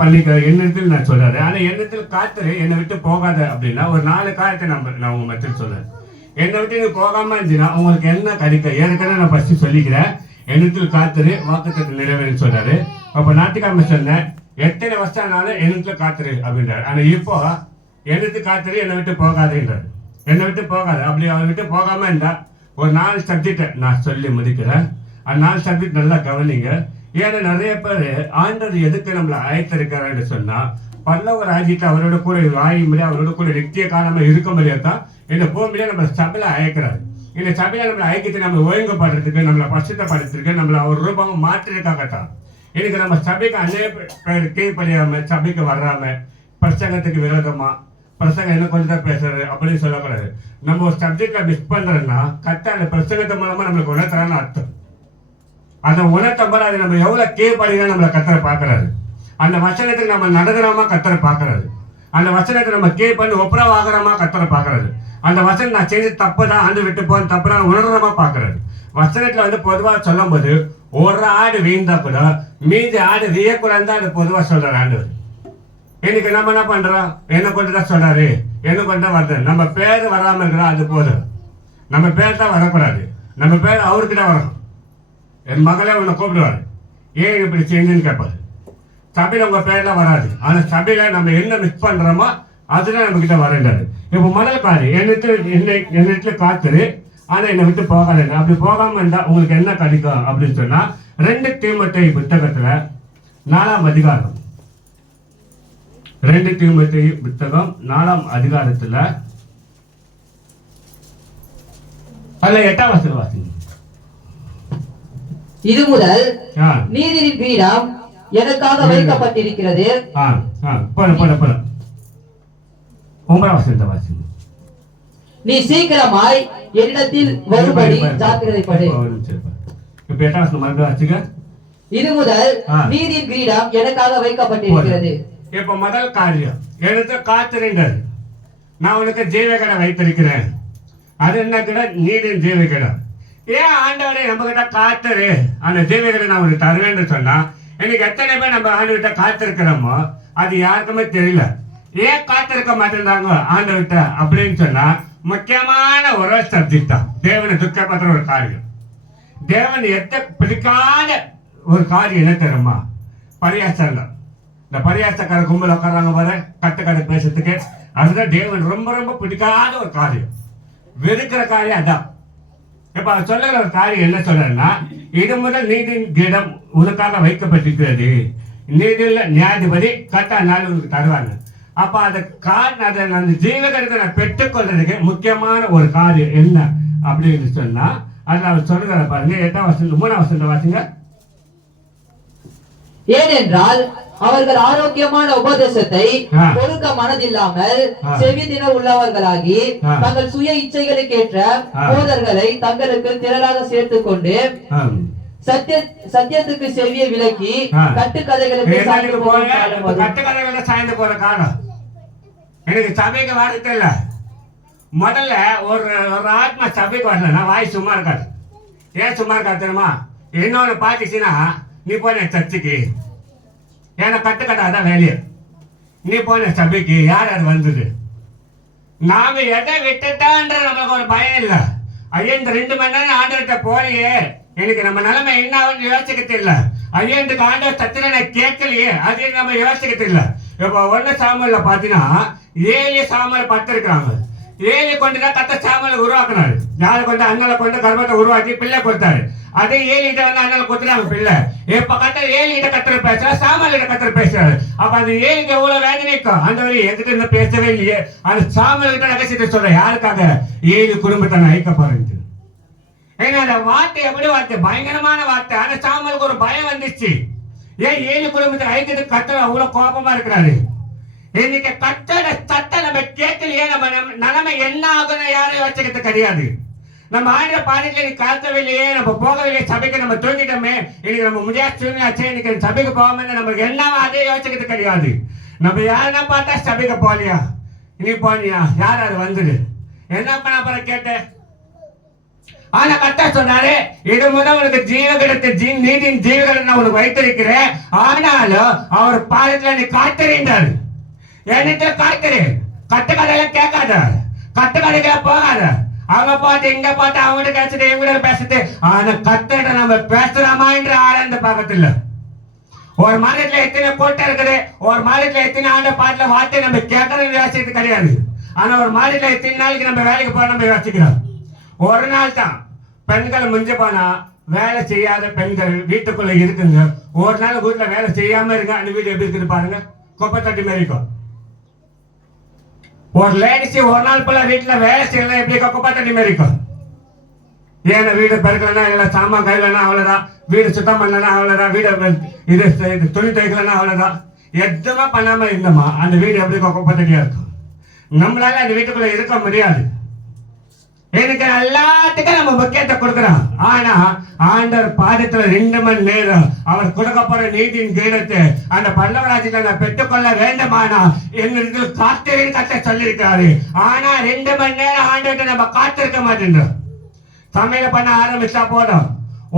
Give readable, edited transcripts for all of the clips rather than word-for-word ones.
பண்ணிக்க எண்ணத்தில் நான் சொல்றாரு. ஆனா எண்ணத்தில் காத்துரு என்னை விட்டு போகாத அப்படின்னா ஒரு 4 காரியத்தை நான் உங்க மத்தியில் சொல்றேன். என்னை விட்டு நீங்க போகாம இருந்துச்சுன்னா உங்களுக்கு என்ன கிடைக்க ஏற்கனவே நான் ஃபர்ஸ்ட் சொல்லிக்கிறேன். எண்ணத்தில் காத்துரு வாக்குத்தத்தம் நிறைவேறுன்னு சொல்றாரு. அப்ப ஞாயிற்றுக்கிழமை சொன்னேன் எத்தனை வருஷம் ஆனாலும் எண்ணத்துல காத்துரு அப்படின்றாரு. ஆனா இப்போ எண்ணத்து காத்துரு என்னை விட்டு போகாதுன்றாரு. என்னை விட்டு போகாது. அப்படி அவர் விட்டு போகாம இருந்தா ஒரு 4 சப்ஜெக்டை நான் சொல்லி முடிக்கிறேன். அந்த 4 சப்ஜெக்ட் நல்லா கவனிங்க. ஏன்னா நிறைய பேர் ஆண்டவர் எதுக்கு நம்மளை அழைத்திருக்கிறான்னு சொன்னா பல்லவ ராஜ்யத்தை அவரோட கூட வாயும்படி அவரோட கூட நித்திய காலமா இருக்க முடியாதான் இந்த பூமியில நம்ம சபையில அழைக்கிறாரு. இந்த சபையில நம்மளை ஐக்கியத்தை நம்ம ஒழுங்குபடுறதுக்கு நம்மளை பரிசுத்தப்படுறதுக்கு நம்மளை அவர் ரூபம் மாற்றிருக்காகத்தான். இன்னைக்கு நம்ம சபைக்கு அநேக பேர் கீழ்படியாம சபைக்கு வராம பிரசங்கத்துக்கு விரோதமா பிரசங்கம் என்ன கொஞ்சம் தான் பேசுறது அப்படின்னு சொல்லக்கூடாது. நம்ம ஒரு சப்ஜெக்ட்ல மிஸ் பண்றோம்னா கரெக்டா அந்த பிரசங்கத்து மூலமா நம்மளுக்கு உணர்த்துறான்னு அர்த்தம். அந்த உணர்த்தம்பது அது நம்ம எவ்வளவு கீழ்படினா நம்மளை கத்தரை பார்க்கறாரு. அந்த வசனத்துக்கு நம்ம நடக்கிறோமா கத்தரை பார்க்கறாரு. அந்த வசனத்தை நம்ம கீழ்பண்ணி ஒப்புரவாகிறோமா கத்தரை பார்க்கறாரு. அந்த வசனம் நான் செய்து தப்பு தான் ஆண்டு விட்டு போன தப்பு தான் உணர்றமா பார்க்கறாரு. வசனத்துல வந்து பொதுவா சொல்லும் போது ஒரு ஆடு வீழ்ந்தா கூட மீதி ஆடு வீயக்கூடாது தான் அது பொதுவா சொல்றாரு ஆண்டவர். இன்னைக்கு நம்ம என்ன பண்றோம்? என்ன கொண்டுதான் சொல்றாரு, என்ன கொண்டுதான் வருது. நம்ம பேர் வராம இருக்கிறோம், அது போதும். நம்ம பேர் தான் வரக்கூடாது. நம்ம பேர் அவர்கிட்ட வரணும். என் மகளே உன்னை கூப்பிடுவாரு, ஏன் இப்படி செஞ்சுன்னு கேட்பாரு. சபையில உங்க பேர்லாம் வராது. ஆனா சபையில நம்ம என்ன மிஸ் பண்றோமோ அதுதான் நம்ம கிட்ட வரேன்றாரு. இப்ப முதல் காரியம் என்னத்துல காத்துரு ஆனா என்னை விட்டு போகாது. அப்படி போகாம இருந்தா உங்களுக்கு என்ன கிடைக்கும் அப்படின்னு சொன்னா 2 தீமோத்தேயு புத்தகத்துல 4ஆம் அதிகாரம் 2 தீமோத்தேயு புத்தகம் 4ஆம் அதிகாரத்துல அதுல 8ஆம் வசனம் வாசிங்க. இது முதல் நீதியின் பீடம் எனக்காக வைக்கப்பட்டிருக்கிறது. போல 9ஆம் வசனத்தை வாசிங்க. நீ சீக்கிரமாய் என்னிடத்தில் வரும்படி ஜாக்கிரதைப்படு. இப்ப 8ஆம் வசனம் மறுபடியும் வாசிங்க. இது முதல் நீதியின் பீடம் எனக்காக வைக்கப்பட்டிருக்கிறது. இப்ப முதல் காரியம் எடுத்து காத்திருங்கள், நான் உனக்கு ஜீவகடை வைத்திருக்கிறேன். அது என்ன கடை? நீதியின் ஜீவகடை. ஏன் ஆண்டவரை நம்ம கிட்ட காத்துரு அந்த ஜீவகடை நான் உனக்கு தருவேன்னு சொன்னா இன்னைக்கு எத்தனை பேர் நம்ம ஆண்டவர்கிட்ட காத்திருக்கிறோமோ அது யாருக்குமே தெரியல. ஏன் காத்திருக்க மாட்டேங்கிறாங்க ஆண்டவர்கிட்ட அப்படின்னு சொன்னா முக்கியமான ஒரு சப்ஜெக்ட் தான் தேவனை துக்கப்படுற ஒரு காரியம். தேவன் பிடிக்காத ஒரு காரியம் என்ன தெரியுமா? பரியாசங்கள். இந்த பரியாசக்கார கும்பல் உட்காராங்க பாரு கட்டுக்கதை பேசுறதுக்கு, அதுதான் தேவன் ரொம்ப ரொம்ப பிடிக்காத ஒரு காரியம். வெறுக்கிற காரியம் அதான். இப்ப சொல்லுகிற ஒரு காரியம் என்ன சொல்றேன்னா, இது முதல் நீதியின் கிடம் உனக்காக வைக்கப்பட்டிருக்கிறது. நீதியில் நியாயாதிபதி கரெக்டா நாள் உனக்கு தருவாங்க. அப்ப அதை அந்த ஜீவகத்தை நான் பெற்றுக்கொள்றதுக்கு முக்கியமான ஒரு காரியம் என்ன அப்படின்னு சொன்னா அதுல அவர் சொல்லுகிற பாருங்க 8ஆம் வசனம் 3ஆம் வசனத்தை வாசிங்க. ஏனென்றால் அவர்கள் ஆரோக்கியமான உபதேசத்தை கொடுக்க மனதில்லாமல் செவிதின உள்ளவர்களாகி தங்கள் சுய இச்சைகளுக்கேற்ற போதர்களை தங்களுக்கு திரளாக சேர்த்துக் கொண்டு சத்தியத்துக்கு செவியை விலக்கி கட்டுக்கதைகளுக்கு சாய்ந்து போற காலம் எனக்கு சபைக்கு வார்த்தை இல்ல. முதல்ல ஒரு ஆத்மா சபைக்கு வரலன்னா வாய் சும்மா இருக்காது. ஏன் சும்மா இருக்காது தெரியுமா? இன்னொன்னு பாத்துச்சுன்னா நீ போன சர்ச்சுக்கு, ஏன்னா கட்டுக்கட்டாதான் வேலையை. நீ போன சபைக்கு யார் யார் வந்தது? நாம எதை விட்டுட்டான்ற நம்மளுக்கு ஒரு பயம் இல்லை. ஐயா இந்த 2 மணி நேரம் ஆண்டவர்கிட்ட போறியே, எனக்கு நம்ம நிலைமை என்ன ஆகுன்னு யோசிக்கிறது இல்லை. ஐயா இந்த ஆண்டவர் சத்திர நான் கேட்கலையே, அது நம்ம யோசிக்கிறது இல்லை. இப்போ 1 சாமுவேல்ல பாத்தீங்கன்னா 7 சாமுவேல் 10 இருக்கிறாங்க. 7 கொண்டுதான் கத்த சாமுவேலை உருவாக்குனாரு. யாரை கொண்டு? அண்ணனை கொண்டு கர்ப்பத்தை உருவாக்கி பிள்ளை கொடுத்தாரு. அதே 7 கிட்ட வந்து அண்ணனை கொடுத்துட்டாங்க பிள்ளை. இப்ப கத்த 7 கிட்ட கத்தர் பேசுறாரு, சாமுவேல் கிட்ட கத்தர் பேசுறாரு. அப்ப அது 7க்கு எவ்வளவு வேதனைக்கும் அந்த வரை என்கிட்ட இன்னும் பேசவே இல்லையே. அது சாமுவேல் கிட்ட ரகசியத்தை சொல்ற யாருக்காக? 7 குடும்பத்தை நான் ஐக்க போறேன். ஏன்னா அந்த வார்த்தை எப்படி வார்த்தை? பயங்கரமான வார்த்தை. ஆனா சாமுவேலுக்கு ஒரு பயம் வந்துச்சு. ஏன் 7 குடும்பத்தை ஐக்கிறதுக்கு கத்தர் அவ்வளவு கோபமா இருக்கிறாரு? இன்னைக்கு கத்தோட சட்டம் நம்ம கேட்கலையே, நம்ம நிலைமை என்ன ஆகுன்னு யாரும் யோசிக்கிறது கிடையாது. நம்ம ஆண்ட பாதையில நீ கலத்தவில்லையே, நம்ம போகவில்லையே சபைக்கு, நம்ம தூங்கிட்டோமே, இன்னைக்கு நம்ம முடியாத சூழ்நிலை, இன்னைக்கு சபைக்கு போகாம நமக்கு என்னவோ அதே யோசிக்கிறது கிடையாது. நம்ம யாருன்னா பார்த்தா சபைக்கு போலியா, நீ போனியா, யார் அது வந்தது என்ன பண்ண அப்புறம் கேட்ட ஆனா கர்த்தர் சொன்னாரு, இது முதல் உனக்கு ஜீவகிடத்தை நீதியின் ஜீவகிடத்தை நான் உனக்கு வைத்திருக்கிறேன். ஆனாலும் அவர் பாதத்துல நீ காத்திருந்தாரு. என்னிட்ட காத்திரு. கட்டுக்கதையில கேட்காத, கட்டுக்கதைகளை போகாத. அவங்க பார்த்து இங்க பார்த்து அவங்ககிட்ட பேசிட்டு இவங்க பேசிட்டு. ஆனா கர்த்தர்கிட்ட நம்ம பேசுறோமா என்று ஆராய்ந்து பார்க்கறதில்ல. ஒரு மாநிலத்துல எத்தனை கூட்டம் இருக்குது, ஒரு மாநிலத்துல எத்தனை ஆண்டு பாட்டுல வார்த்தை நம்ம கேட்கறது யோசிச்சது கிடையாது. ஆனா ஒரு மாநிலத்துல எத்தனை நாளைக்கு நம்ம வேலைக்கு போக நம்ம யோசிக்கிறோம். ஒரு நாள் தான் பெண்கள் முடிஞ்சு போனா வேலை செய்யாத பெண்கள் வீட்டுக்குள்ள இருக்குங்க. ஒரு நாள் வீட்டுல வேலை செய்யாம இருங்க. அந்த வீடு எப்படி இருக்குது பாருங்க, குப்பை தட்டி மாதிரி இருக்கும். ஒரு லேடிஸ் ஒரு நாள் போல வீட்டுல வேலை செய்யலாம், எப்படி குப்பை தட்டி மாதிரி இருக்கும். ஏன்னா வீடு பெருக்கலன்னா இல்லை, சாமான் கையிலன்னா அவ்வளவுதான், வீடு சுத்தம் பண்ணலன்னா அவ்வளவுதான், வீடு இது துணி துவைக்கலன்னா அவ்வளவுதான். எதுவுமே பண்ணாம இருந்தோமா அந்த வீடு எப்படி குப்பை தட்டியா இருக்கும். நம்மளால அந்த வீட்டுக்குள்ள இருக்க முடியாது. எனக்கு எல்லாத்துக்கும் நம்ம முக்கியத்தை கொடுக்கிறோம். ஆனா ஆண்டவர் பாதத்துல 2 மணி நேரம் அவர் கொடுக்க போற நீதியின் கிரீடத்தை அந்த பல்லவராஜ்யத்தை நான் பெற்றுக்கொள்ள வேண்டுமானா எங்களுக்கு காத்திரின்னு கட்ட சொல்லியிருக்காரு. ஆனா 2 மணி நேரம் ஆண்டவர்கிட்ட நம்ம காத்திருக்க மாட்டேன்றோம். சமையல பண்ண ஆரம்பிச்சா போதும்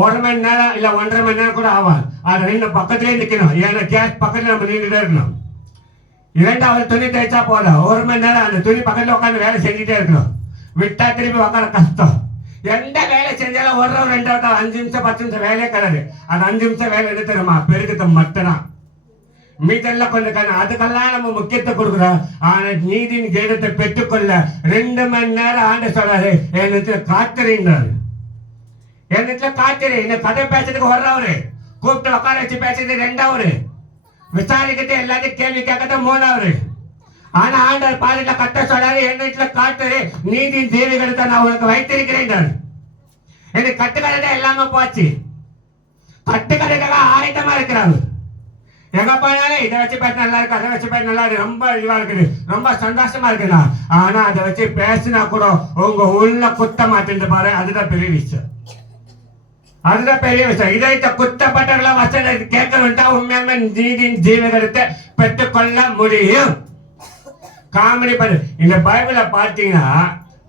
1 மணி நேரம் இல்ல 1.5 மணி நேரம் கூட ஆகும். அது இன்னும் பக்கத்திலே நிக்கணும். ஏன்னா கேஸ் பக்கத்துல நம்ம நின்றுட்டே இருக்கணும். 2வது துணி தைச்சா போதும் 1 மணி நேரம் அந்த துணி பக்கத்துல உட்காந்து வேலை செஞ்சுட்டே இருக்கணும். விட்டா திருப்பி உட்கார கஷ்டம். எந்த வேலை செஞ்சாலும் 1 2 5 நிமிஷம் 10 நிமிஷம் வேலையே கிடையாது. அந்த 5 நிமிஷம் வேலை எது தெரியுமா, பெருக்கத்தை மட்டும்தான். மீதெல்லாம் கொஞ்சம் அதுக்கெல்லாம் நம்ம முக்கியத்துவம் கொடுக்குறோம். ஆனா நீதியின் கிரீடத்தை பெற்றுக்கொள்ள 2 மணி நேரம் ஆண்டு சொல்றாரு என்னத்துல காத்திருந்தாரு. என்னத்துல காத்திரு. இந்த கதை பேசுறதுக்கு 1 ஹவர், கூப்பிட்டு உட்கார வச்சு பேசுறது 2 ஹவர், விசாரிக்கிட்டு எல்லாத்தையும் கேள்வி கேட்கறது 3 ஹவர். ஆனா ஆண்டவர் பாதையில கட்ட சொல்றாரு, என்னிடத்துல காட்டுரு நீதியின் ஜீவகிடத்தை நான் உனக்கு வைத்திருக்கிறேன். எனக்கு கட்டுக்கதை எல்லாமே போச்சு. கட்டுக்கதைக்காக ஆயத்தமா இருக்கிறாங்க. எங்க போனாலும் இதை வச்சு பேச நல்லா இருக்கு, அதை வச்சு பேச நல்லா இருக்கு, ரொம்ப இதுவா இருக்குது, ரொம்ப சந்தோஷமா இருக்குண்ணா. ஆனா அதை வச்சு பேசினா கூட உங்க உள்ள குத்த மாட்டேன்னு பாரு. அதுதான் பெரிய விஷயம். அதுதான் பெரிய விஷயம். இதை குத்தப்பட்டவர்கள வசதி கேட்கணும்ட்டா உண்மையாலுமே நீதியின் ஜீவகிடத்தை பெற்றுக்கொள்ள முடியும். காமெடி பண்ணு. இந்த பைபிளை பார்த்தீங்கன்னா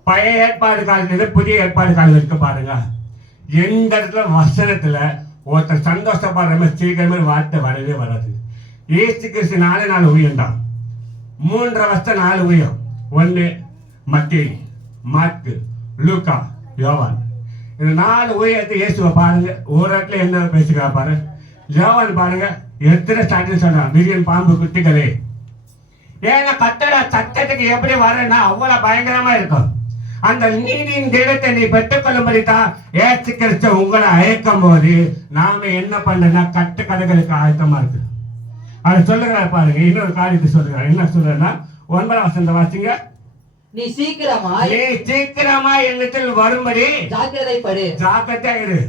பழைய ஏற்பாடு காலத்துல புதிய ஏற்பாடு காலம் இருக்கு பாருங்க. எந்த இடத்துல வசனத்துல ஒருத்தர் சந்தோஷப்படுற மாதிரி சீக்கிரமே வார்த்தை வரவே வராது. ஏசு கிறிஸ்து 4 ஊழியம் தான். 3 வருஷம் 4 ஊழியம். 1 மத்தேயு, மார்க்கு, லூக்கா, யோவான். இந்த 4 ஊழியத்தை இயேசுவை பாருங்க. ஒரு இடத்துல என்ன பேசுகிறா பாரு. யோவான் பாருங்க எத்தனை ஸ்டார்டிங் சொல்றான், மிரியன் பாம்பு குட்டிகளே. ஏன்னா கத்தட சட்டத்துக்கு எப்படி வரேன்னா அவ்வளவு பயங்கரமா இருக்கும். அந்த நீதியின் கிரீடத்தை நீ பெற்றுக்கொள்ளும்படி தான் ஏசு கிறிஸ்து உங்களை அழைக்கும் போது நாம என்ன பண்றோம்னா கட்டுக்கதைகளுக்கு ஆயத்தமா இருக்கு. அதை சொல்லுகிறார் பாருங்க. இன்னொரு காரியத்தை சொல்லுகிறார். என்ன சொல்றேன்னா 9ஆம் வசனத்தை வாசிங்க. நீ சீக்கிரமாய் என்னத்தில் வரும்படி ஜாக்கிரதைப்படு. ஜாக்கிரதையா இரு.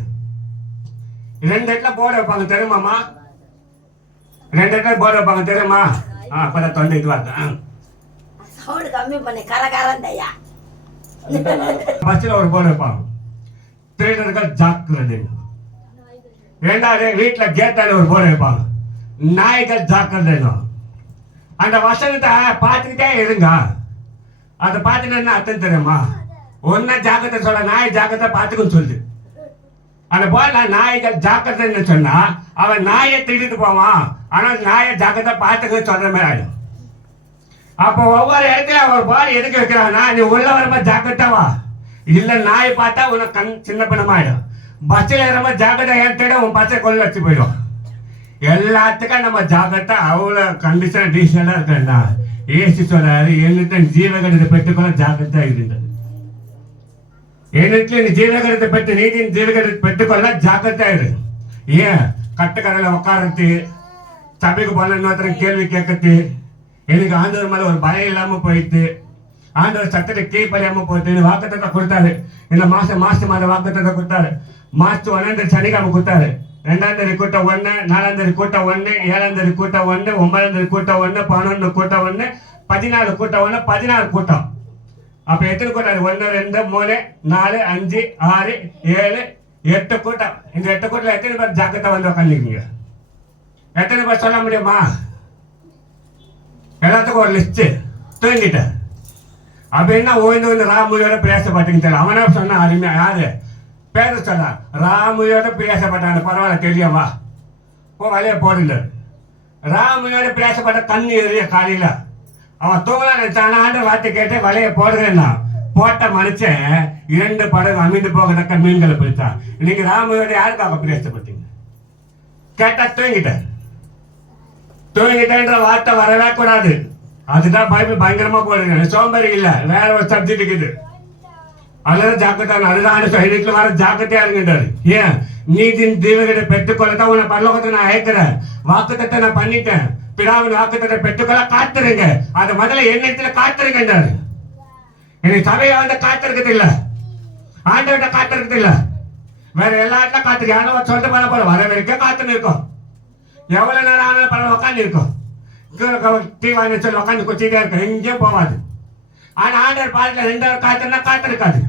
2 இடத்துல போட வைப்பாங்க தெரியுமாமா? 2 இடத்துல போட வைப்பாங்க தெரியுமா? அப்பதான் தொண்டை இது வார்த்தை சவுண்ட் கம்மி பண்ணி கரகரந்தையா. பஸ்ல ஒரு போர்டு வைப்பாங்க, திருடர்கள் ஜாக்கிரதை. 2வது வீட்டுல கேட்டால ஒரு போர்டு வைப்பாங்க, நாய்கள் ஜாக்கிரதை. அந்த வசனத்தை பார்த்துக்கிட்டே இருங்க. அதை பார்த்துட்டு என்ன அர்த்தம் தெரியுமா? ஒன்னும் ஜாக்கிரதை சொல்ல, நாய் ஜாக்கிரதை பார்த்துக்குன்னு சொல்லுது. அந்த போல நாய்கள் ஜாக்கிரதைன்னு சொன்னா அவன் நாயை திருடிட்டு போவான். ஆனா நாயை ஜாக்கிரதை பார்த்துக்க சொல்ற மாதிரி ஆயிடும். அப்போ ஒவ்வொரு இடத்துல ஒரு பால் எதுக்கு வைக்கிறான்னா நீ உள்ள வரும்போது ஜாக்கிரதாவா, இல்ல நாயை பார்த்தா உனக்கு கண் சின்ன பின்னமாயிடும். பஸ்ஸில் ஏறும்போது ஜாக்கிரதை ஏன் தேட உன் பஸ்ஸை கொள்ள வச்சு போயிடும். எல்லாத்துக்கும் நம்ம ஜாக்கிரதை அவ்வளவு கண்டிஷன் டீசெண்டா இருக்கா. ஏசி சொல்றாரு என்னிட்ட ஜீவகிடத்தை பெற்றுக்கொள்ள ஜாக்கிரதா இருந்தது. என்னிட்ட நீ ஜீவகிடத்தை பெற்று நீதியின் ஜீவகிடத்தை பெற்றுக்கொள்ள ஜாக்கிரதா இரு. ஏன் கட்டுக்கரையில உட்காரத்து, சபைக்கு போன இன்னொருத்தர் கேள்வி கேட்கறது, எனக்கு ஆண்டவர் மேல ஒரு பயம் இல்லாம போயிட்டு ஆண்டவர் சட்டத்தை கீழ்படியாம போயிட்டு வாக்குத்தத்தை கொடுத்தாரு. இந்த மாசம் வாக்குத்தத்தை கொடுத்தாரு. மார்ச் 1 சனிக்கிழமை கொடுத்தாரு. 2ஆம் தேதி கூட்டம் 1, 4ஆம் தேதி கூட்டம் 1, 7ஆம் தேதி கூட்டம் 1, 9ஆம் தேதி கூட்டம் 1, 11 கூட்டம் 1, 14 கூட்டம் 1, 16 கூட்டம். அப்ப எத்தனை கூட்டம்? 1 2 3 4 5 6 7 8 கூட்டம். இந்த 8 கூட்டம் எத்தனை பேர் ஜாக்கிரதா வந்து உட்காந்துருக்கீங்க? எத்தனை பேர் சொல்ல முடியுமா? எல்லாத்துக்கும் ஒரு லிஸ்ட் தூங்கிட்டேன். அப்ப என்ன ஓய்ந்து ராமுடியோட பேசப்பட்டீங்க தெரியல. அவனா சொன்னா அருமையா யாரு பேர சொன்னா ராமையோட பேசப்பட்டான பரவாயில்ல தெரியும் வா போ வலைய போடுங்க ராமையோட பேசப்பட்ட கண்ணு எறிய காலையில அவன் தூங்கலாம் நினைச்சான ஆண்டு வார்த்தை கேட்டு வலைய போடுறேன்னா போட்ட மனுஷன் 2 படகு அமிழ்ந்து போகத்தக்க மீன்களை பிடித்தான். இன்னைக்கு ராமையோட யாருக்காக பேசப்பட்டீங்க கேட்டா தூங்கிட்டேன்ற வார்த்தை வரவே கூடாது. அதுதான் பைபிள் பயங்கரமா போடுங்க. சோம்பேறி இல்ல, வேற ஒரு சப்ஜெக்ட் இருக்குது. அதுதான் ஜாக்கிரதா, அதுதான் வீட்டுல வர ஜாக்கிரதையா இருக்கின்றாரு. ஏன் நீதின் தீவிர பெற்றுக்கொள்ளத்தான் உன்னை பரலோகத்தை நான் அழைக்கிறேன். வாக்குத்தத்தை நான் பண்ணிட்டேன். பிதாவின் வாக்குத்தத்தை பெற்றுக்கொள்ள காத்துருங்க. அது முதல்ல என்னிடத்துல காத்திருக்கின்றாரு. எனக்கு சபையில வந்து காத்திருக்கிறது இல்ல, ஆண்டவர்கிட்ட காத்திருக்கிறது இல்ல, வேற எல்லா இடத்துல காத்திருக்க. யாரும் சொல்லிட்டு பண்ண போற வர வரைக்கும் காத்துன்னு இருக்கும். எவ்வளவு நேரம் ஆனாலும் பரவாயில்ல உட்காந்து இருக்கும். தீவான சொல்லி உட்காந்து கொச்சிட்டே இருக்கும், எங்கேயும் போகாது. ஆனா ஆண்டவர் பாடல 2 காத்துனா காத்திருக்காது.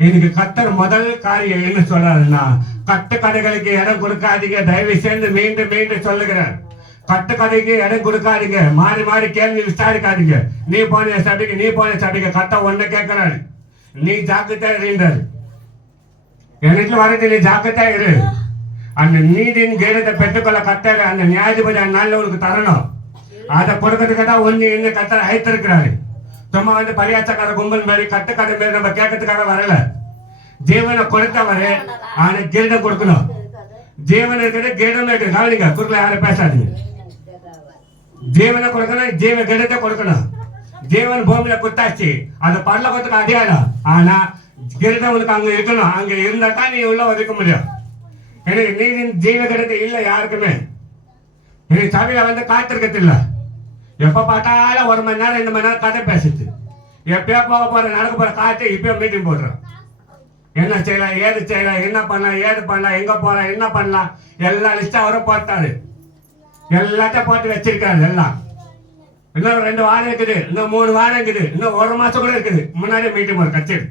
எனக்கு கத்தர் முதல் காரியம் என்ன சொல்றாருன்னா, கட்டுக்கதைகளுக்கு இடம் கொடுக்காதீங்க. தயவு செய்து மீண்டும் மீண்டும் சொல்லுகிறேன், கட்டுக்கதைக்கு இடம் கொடுக்காதீங்க. மாறி மாறி கேள்வி விசாரிக்காதீங்க. நீ போன சபைக்கு நீ போன சபைக்கு கத்த ஒண்ணு கேட்கிறாரு. நீ ஜாக்கிரதையா இருந்தாரு. எனக்கு வரது நீ ஜாக்கிரதையா இரு. அந்த நீதியின் கீழத்தை பெற்றுக்கொள்ள கத்தர் அந்த நியாயாதிபதி நாளில் உனக்கு தரணும். அதை கொடுக்கறதுக்கு தான் ஒண்ணு என்ன கத்தர் அழைத்திருக்கிறாரு. சும்மா வந்து பரியாசக்கார கும்பல் மாதிரி கட்டுக்கதை மாதிரி நம்ம கேட்கறதுக்காக வரல. ஜீவனை கொடுத்தவரு ஆனா கிரீடம் கொடுக்கணும். ஜீவன் இருக்கிற கிரீடம் இருக்கு. கவனிங்க, குறுக்கல யாரும் பேசாதீங்க. ஜீவனை கொடுக்கணும், ஜீவ கிரீடத்தை கொடுக்கணும். ஜீவன் பூமியில குத்தாச்சு, அது பரலோகத்துக்கு அடையாளம். ஆனா கிரீடம் உனக்கு அங்க இருக்கணும். அங்க இருந்தா தான் நீ உள்ள ஒதுக்க முடியும். எனக்கு நீதின் ஜீவ கிரீடம் இல்லை யாருக்குமே. எனக்கு சபையில வந்து காத்திருக்கிறது இல்லை. எப்ப பார்த்தாலும் 1 மணி நேரம் 2 மணி நேரம் கதை பேசுது. எப்பயோ போக போற நடக்க போற காத்து இப்பயோ மீட்டிங் போடுறோம். என்ன செய்யலாம், ஏது செய்யலாம், என்ன பண்ணலாம், ஏது பண்ணலாம், எங்க போலாம், என்ன பண்ணலாம், எல்லா லிஸ்டா அவரை போட்டாரு. எல்லாத்தையும் போட்டு வச்சிருக்காரு. எல்லாம் இன்னும் 2 வாரம் இருக்குது, இன்னும் 3 வாரம் இருக்குது, இன்னும் 1 மாசம் கூட இருக்குது. முன்னாடியே மீட்டிங் போடுற கச்சேரி.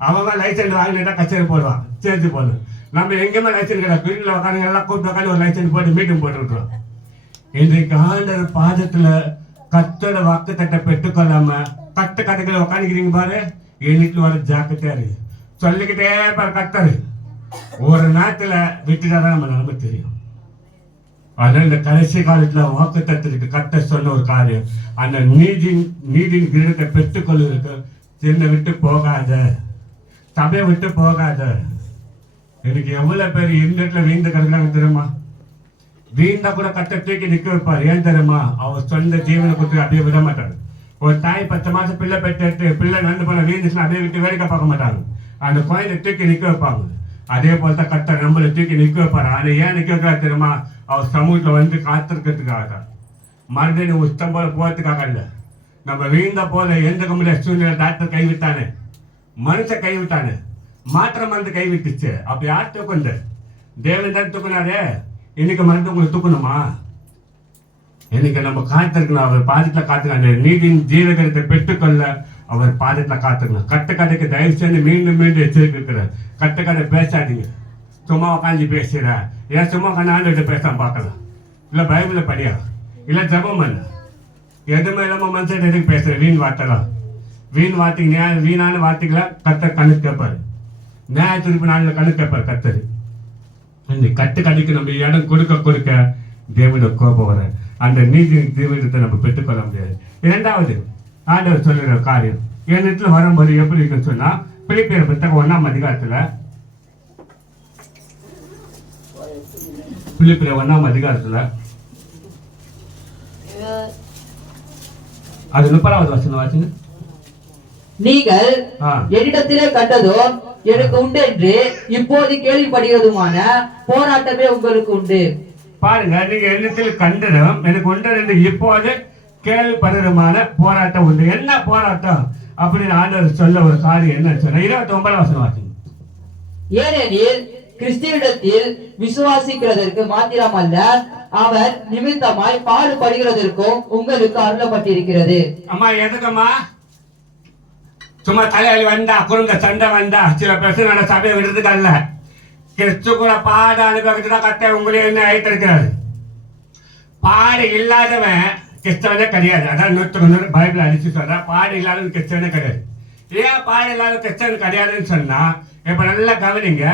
அவங்க லைசன்ஸ் வாங்கிட்டா கச்சேரி போடுவான், சேர்த்து போடுவோம். நம்ம எங்கேயுமே லைசன்ஸ் கிடையாது. வீட்டில் உட்காந்து எல்லாம் கூப்பிட்டு உட்காந்து ஒரு லைசன்ஸ் போட்டு மீட்டிங் போட்டுருக்கோம். இன்றைக்கு ஆண்டவர் பாதத்துல கத்தோட வாக்குத்தட்டை பெற்றுக்கொள்ளாம கட்டு கதைகளை உட்காந்துக்கிறீங்க பாரு. எண்ணிட்டு வர ஜாக்கிரதையா இருக்கு. சொல்லிக்கிட்டே பாரு கத்தரு. ஒரு நேரத்துல விட்டுட்டாதான் நம்ம நிலைமை தெரியும். அதனால இந்த கடைசி காலத்துல வாக்குத்தத்திற்கு கத்த சொன்ன ஒரு காரியம், அந்த நீதியின் கிரீடத்தை பெற்றுக்கொள்வதற்கு என்னை விட்டு போகாத, சபையை விட்டு போகாத. எனக்கு எவ்வளவு பேர் இந்த வீழ்ந்து கிடக்குறாங்க தெரியுமா? வீண்டா கூட கட்ட தூக்கி நிக்க வைப்பார். ஏன் தெரியுமா? அவர் சொந்த ஜீவனை கொடுத்து அப்படியே விட மாட்டாரு. ஒரு தாய் 10 மாசம் பிள்ளை பெற்று பிள்ளை நடந்து போன வீந்துச்சுன்னா அப்படியே விட்டு வேடிக்கை பார்க்க மாட்டாங்க. அந்த குழந்தை தூக்கி நிக்க வைப்பாங்க. அதே போல தான் கத்தர் நம்மளை தூக்கி நிக்க வைப்பாரு. ஆனா ஏன் நிக்க வைக்கிறா தெரியுமா? அவர் சமூகத்துல வந்து காத்திருக்கிறதுக்காக, மறுபடியும் உச்சம் போல போறதுக்காக இல்ல. நம்ம வீழ்ந்த போல எந்த முடியாத சூழ்நிலை டாக்டர் கைவிட்டானே, மனுஷன் கைவிட்டானே, மாற்றம் வந்து கைவிட்டுச்சு. அப்ப யார் தூக்குண்டு? தேவன் தான் தூக்குனாரே. இன்னைக்கு மருந்து உங்களுக்கு தூக்கணுமா? இன்னைக்கு நம்ம காத்திருக்கணும். அவர் பாதத்துல காத்துக்கணும். நீதியின் ஜீவகத்தை பெற்றுக்கொள்ள அவர் பாதத்துல காத்துக்கணும். கட்டுக்கதைக்கு தயவு செய்து மீண்டும் மீண்டும் எச்சரிக்கிறார். கட்டுக்கதை பேசாதீங்க. சும்மா உட்காந்து பேசுற. ஏன் சும்மா உட்காந்து ஆண்டு பேசாம பார்க்கலாம். இல்ல பைபிள படியா, இல்ல ஜபம் பண்ண. எதுவுமே இல்லாம மனுஷன் எதுக்கு பேசுற? வீண் வார்த்தைலாம், வீண் வார்த்தைங்க, வீணான வார்த்தைகளை கத்தர் கணக்கு கேட்பாரு. நியாய திருப்பி நாளில் கணக்கு கேட்பாரு கத்தர். இந்த கட்டுக்கதைக்கு நம்ம இடம் கொடுக்க தேவனோட கோபம் வர அந்த நீதி தீவிரத்தை நம்ம பெற்றுக்கொள்ள முடியாது. 2வது ஆண்டவர் சொல்லுற காரியம் என்னிடத்துல வரும்போது எப்படி இருக்குன்னு சொன்னா, பிலிப்பியர் புத்தகம் 1ஆம் அதிகாரத்துல, பிலிப்பியர் 1ஆம் அதிகாரத்துல அது 30வது வசனம் வாசிங்க. நீங்கள் என்னிடத்திலே கண்டதோ எனக்கு உண்டு என்று இப்போது கேள்விப்படுகிறதுமான போராட்டமே உங்களுக்கு உண்டு. பாருங்க, நீங்க என்னத்தில் கண்டதும் எனக்கு உண்டு என்று இப்போது கேள்விப்படுகிறதுமான போராட்டம் உண்டு. என்ன போராட்டம் அப்படின்னு ஆண்டவர் சொல்ல ஒரு காரியம் என்ன சொன்ன 29வது வசனம் வாசிங்க. ஏனெனில் கிறிஸ்துவிடத்தில் விசுவாசிக்கிறதற்கு மாத்திரமல்ல, அவர் நிமித்தமாய் பாடுபடுகிறதற்கும் உங்களுக்கு அருளப்பட்டிருக்கிறது. அம்மா எதுக்கம்மா? சும்மா தலையாளி வந்தா, குறுங்க சண்டை வந்தா, சில பிரச்சனை சபையை விடுறதுக்கு அல்ல. கிறிஸ்து கூட பாட அனுபவத்துதான் கத்த உங்களே என்ன அழைத்திருக்கிறாரு. பாடு இல்லாதவன் கிறிஸ்தவனே கிடையாது. அதான் 100 பைபிள் அடிச்சு சொல்ற. பாடு இல்லாதவன் கிறிஸ்தவனே கிடையாது. ஏன் பாடு இல்லாத கிறிஸ்தவன் கிடையாதுன்னு சொன்னா, இப்ப நல்லா கவனிங்க.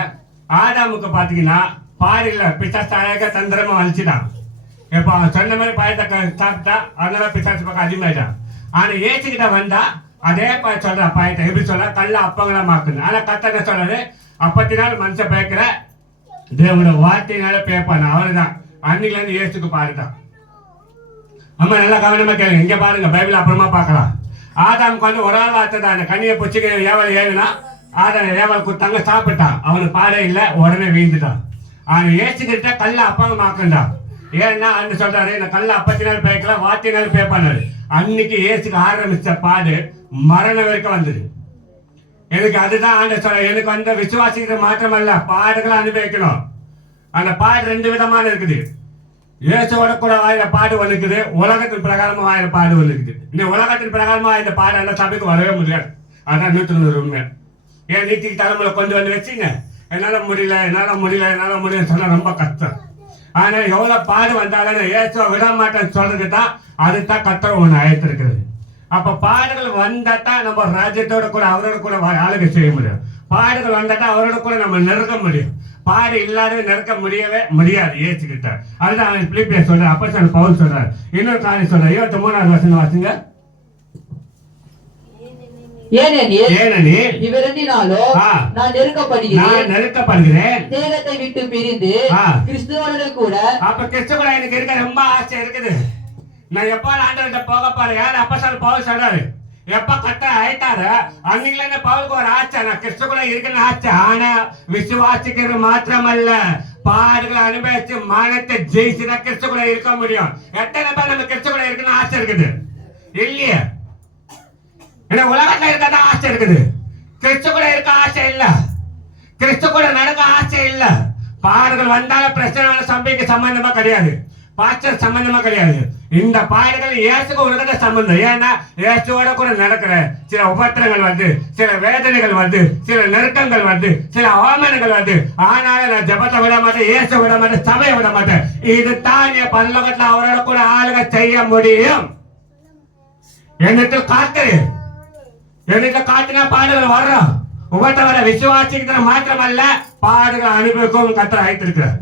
ஆதாமுக்கு பாத்தீங்கன்னா பாரில பிசாசு அழகா தந்திரமா வலிச்சுட்டான். இப்ப அவன் சொன்ன மாதிரி பழத்தை சாப்பிட்டா அதனால பிசாசு பக்கம் அதிகமாயிட்டான். ஆனா ஏசுகிட்ட வந்தா அதே சொல்ற பழத்தை எப்படி சொல்ல கல்ல அப்பங்களா மாக்குது. ஆனா கத்தனை சொல்றாரு, அப்பத்தினால் மனுஷன் பேக்கிற தேவனோட வார்த்தையினால பேப்பான். அவருதான் அன்னைக்குல இருந்து ஏசுக்கு பாருதான். அம்மா நல்லா கவனமா கேளுங்க. இங்க பாருங்க, பைபிள் அப்புறமா பார்க்கலாம். ஆதாமுக்கு வந்து ஒரு ஆள் வார்த்தை தான். அந்த கண்ணியை பிடிச்சிக்க ஏவல் ஏழுனா ஆதாம் ஏவல் கொடுத்தாங்க, சாப்பிட்டான். அவனுக்கு பாடே இல்லை, உடனே வீழ்ந்துட்டான். அவன் ஏசுகிட்ட கல்ல அப்பங்க மாக்கண்டான். ஏன்னா அன்னு சொல்றாரு, இந்த கல்ல அப்பத்தினால பேக்கலாம் வார்த்தையினால பேப்பானாரு. அன்னைக்கு ஏசுக்கு ஆரம்பிச்ச பாடு மரண வரைக்கும் வந்தது. எனக்கு அதுதான் ஆண்டு சொல்ற, எனக்கு வந்து விசுவாசிக்கிற மாற்றம் அல்ல, பாடுகளை அனுபவிக்கணும். அந்த பாடு 2 விதமான இருக்குது. இயேசுவோட கூட வாயில பாடு வந்துக்குது, உலகத்தின் பிரகாரமா வாயில பாடு வந்துக்குது. இந்த உலகத்தின் பிரகாரமா இந்த பாடு அந்த சபைக்கு வரவே முடியாது. அதான் 100 உண்மை. ஏன் நீதிக்கு தலைமுறை கொண்டு வந்து வச்சுங்க, என்னால முடியல சொன்னா ரொம்ப கஷ்டம். ஆனா எவ்வளவு பாடு வந்தாலும் இயேசுவை விட மாட்டேன்னு சொல்றதுக்கு தான் அதுதான் கர்த்தர் ஒண்ணு அழைத்திருக்கிறது. அப்ப பாடுகள் வந்தாதான் நம்ம ராஜ்யத்தோட கூட அவரோட கூட ஆளுகை செய்ய முடியும். பாடுகள் வந்தாதான் அவரோட கூட நம்ம நெருங்க முடியும். பாடு இல்லாத நெருக்க முடியவே முடியாது ஏசுகிட்ட. அதுதான் அவன் பிலிப்பியர் சொல்ற, அப்போஸ்தலன் பவுல் சொல்றார். இன்னொரு காரியம் சொல்ற, 23வது வசனம் வாசிங்க. ஏனெனில் இவரினாலோ நான் நெருக்கப்படுகிறேன், தேகத்தை விட்டு பிரிந்து கிறிஸ்துவோட கூட. அப்ப கிறிஸ்து கூட எனக்கு இருக்க ரொம்ப ஆசை இருக்குது. நான் எப்ப ஆண்டவர்கிட்ட போக போறேன். யார் அப்போஸ்தலன் பவுல் சொல்றாரு, எப்ப கர்த்தர் அழைத்தாரு அன்னைக்குல இருந்து பவுலுக்கு ஒரு ஆச்சை, நான் கிறிஸ்து கூட இருக்குன்னு ஆச்சை. ஆனா விசுவாசிக்கிறது மாத்திரமல்ல, பாடுகளை அனுபவிச்சு மனத்தை ஜெயிச்சுனா கிறிஸ்து கூட இருக்க முடியும். எத்தனை பேர் நம்ம கிறிஸ்து கூட இருக்குன்னு ஆசை இருக்குது இல்லையே? ஏன்னா உலகத்துல இருக்கதான் ஆசை இருக்குது, கிறிஸ்து கூட இருக்க ஆசை இல்ல, கிறிஸ்து கூட நடக்க ஆசை இல்ல. பாடுகள் வந்தாலும் பிரச்சனை சபைக்கு சம்பந்தமா கிடையாது, பாஸ்டர் சம்பந்தமா கிடையாது. இந்த பாடுகள் இயேசுக்கு உலகத்தை சம்பந்தம். ஏன்னா இயேசுவோட கூட நடக்கிற சில உபத்திரங்கள் வருது, சில வேதனைகள் வருது, சில நெருக்கங்கள் வருது, சில அவமானங்கள் வருது. ஆனாலும் நான் ஜெபத்தை விட மாட்டேன், இயேசு விட மாட்டேன், சபையை விட மாட்டேன். இதுதான் என் பரலோகத்துல அவரோட கூட ஆளுக செய்ய முடியும். என்னத்தில் காத்தினா பாடுகள் வர்றோம். உபத்தவரை விசுவாசிக்கிற மாத்திரமல்ல, பாடுகள் அனுபவிக்கவும் கர்த்தர் அழைத்திருக்கிறார்.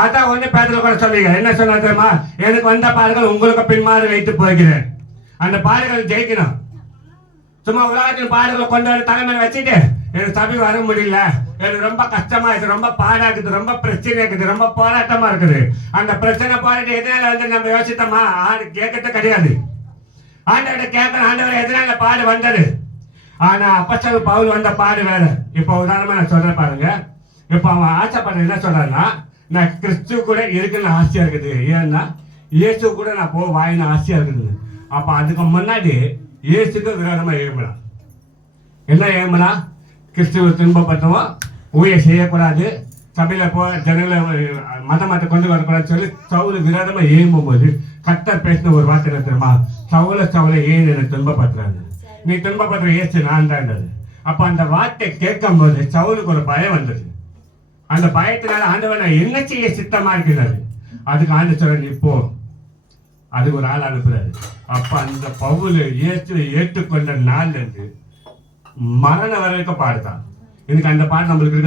அதான் ஒண்ணு பேதல கூட சொல்லுங்க. என்ன சொன்னா தெரியுமா, எனக்கு வந்த பாடுகள் உங்களுக்கு பின்மாறி வைத்து போகிறேன். அந்த பாடுகள் ஜெயிக்கணும். சும்மா உலகத்தில் பாடுகளை கொண்டு வந்து தலைமையில வச்சுட்டு எனக்கு சபைக்கு வர முடியல, எனக்கு ரொம்ப கஷ்டமா இருக்குது, ரொம்ப பாடா இருக்குது, ரொம்ப பிரச்சனை இருக்குது, ரொம்ப போராட்டமா இருக்குது. அந்த பிரச்சனை போராட்டம் எதனால வந்து நம்ம யோசித்தோமா? ஆடு கேட்கறது கிடையாது. ஆண்டவரை கேட்கணும், ஆண்டவரை எதனால பாடு வந்தது. ஆனா அப்போஸ்தலன் பவுல் வந்த பாடு வேற. இப்ப உதாரணமா நான் சொல்றேன் பாருங்க. இப்ப அவன் ஆசைப்படுற என்ன சொல்றான்னா, நான் கிறிஸ்து கூட இருக்குன்னு ஆசையா இருக்குது. ஏன்னா இயேசு கூட நான் வாயின்னு ஆசையா இருக்குது. அப்ப அதுக்கு முன்னாடி இயேசுக்கு விரோதமா ஏம்பலாம். என்ன ஏம்பலாம்? கிறிஸ்துவ துன்பப்பட்டவன் ஊழிய செய்யக்கூடாது, சபையில ஜனங்களை மதத்தை கொண்டு வரக்கூடாது சொல்லி சவுல விரோதமா ஏம்பும் போது கர்த்தர் பேசின ஒரு வார்த்தை தெரியுமா? சவுல ஏன் என்னை துன்பப்படுத்துறாங்க, நீ துன்பப்படுற இயேசு நான் தான். அப்ப அந்த வார்த்தை கேட்கும் போது சவுலுக்கு ஒரு பயம் வந்தது. அந்த பயத்தினால ஆண்டவர் நான் என்ன செய்ய சித்தமா இருக்கிறாரு. அதுக்கு ஆண்டு சொல்ற, நீ போ. அதுக்கு ஒரு ஆள் அனுப்புறாரு. அப்ப அந்த பவுல் இயேசுவை ஏற்றுக்கொண்ட நாள்ல இருந்து மரண வரைக்கும் பாடுதான். எனக்கு அந்த பாடு நம்மளுக்கு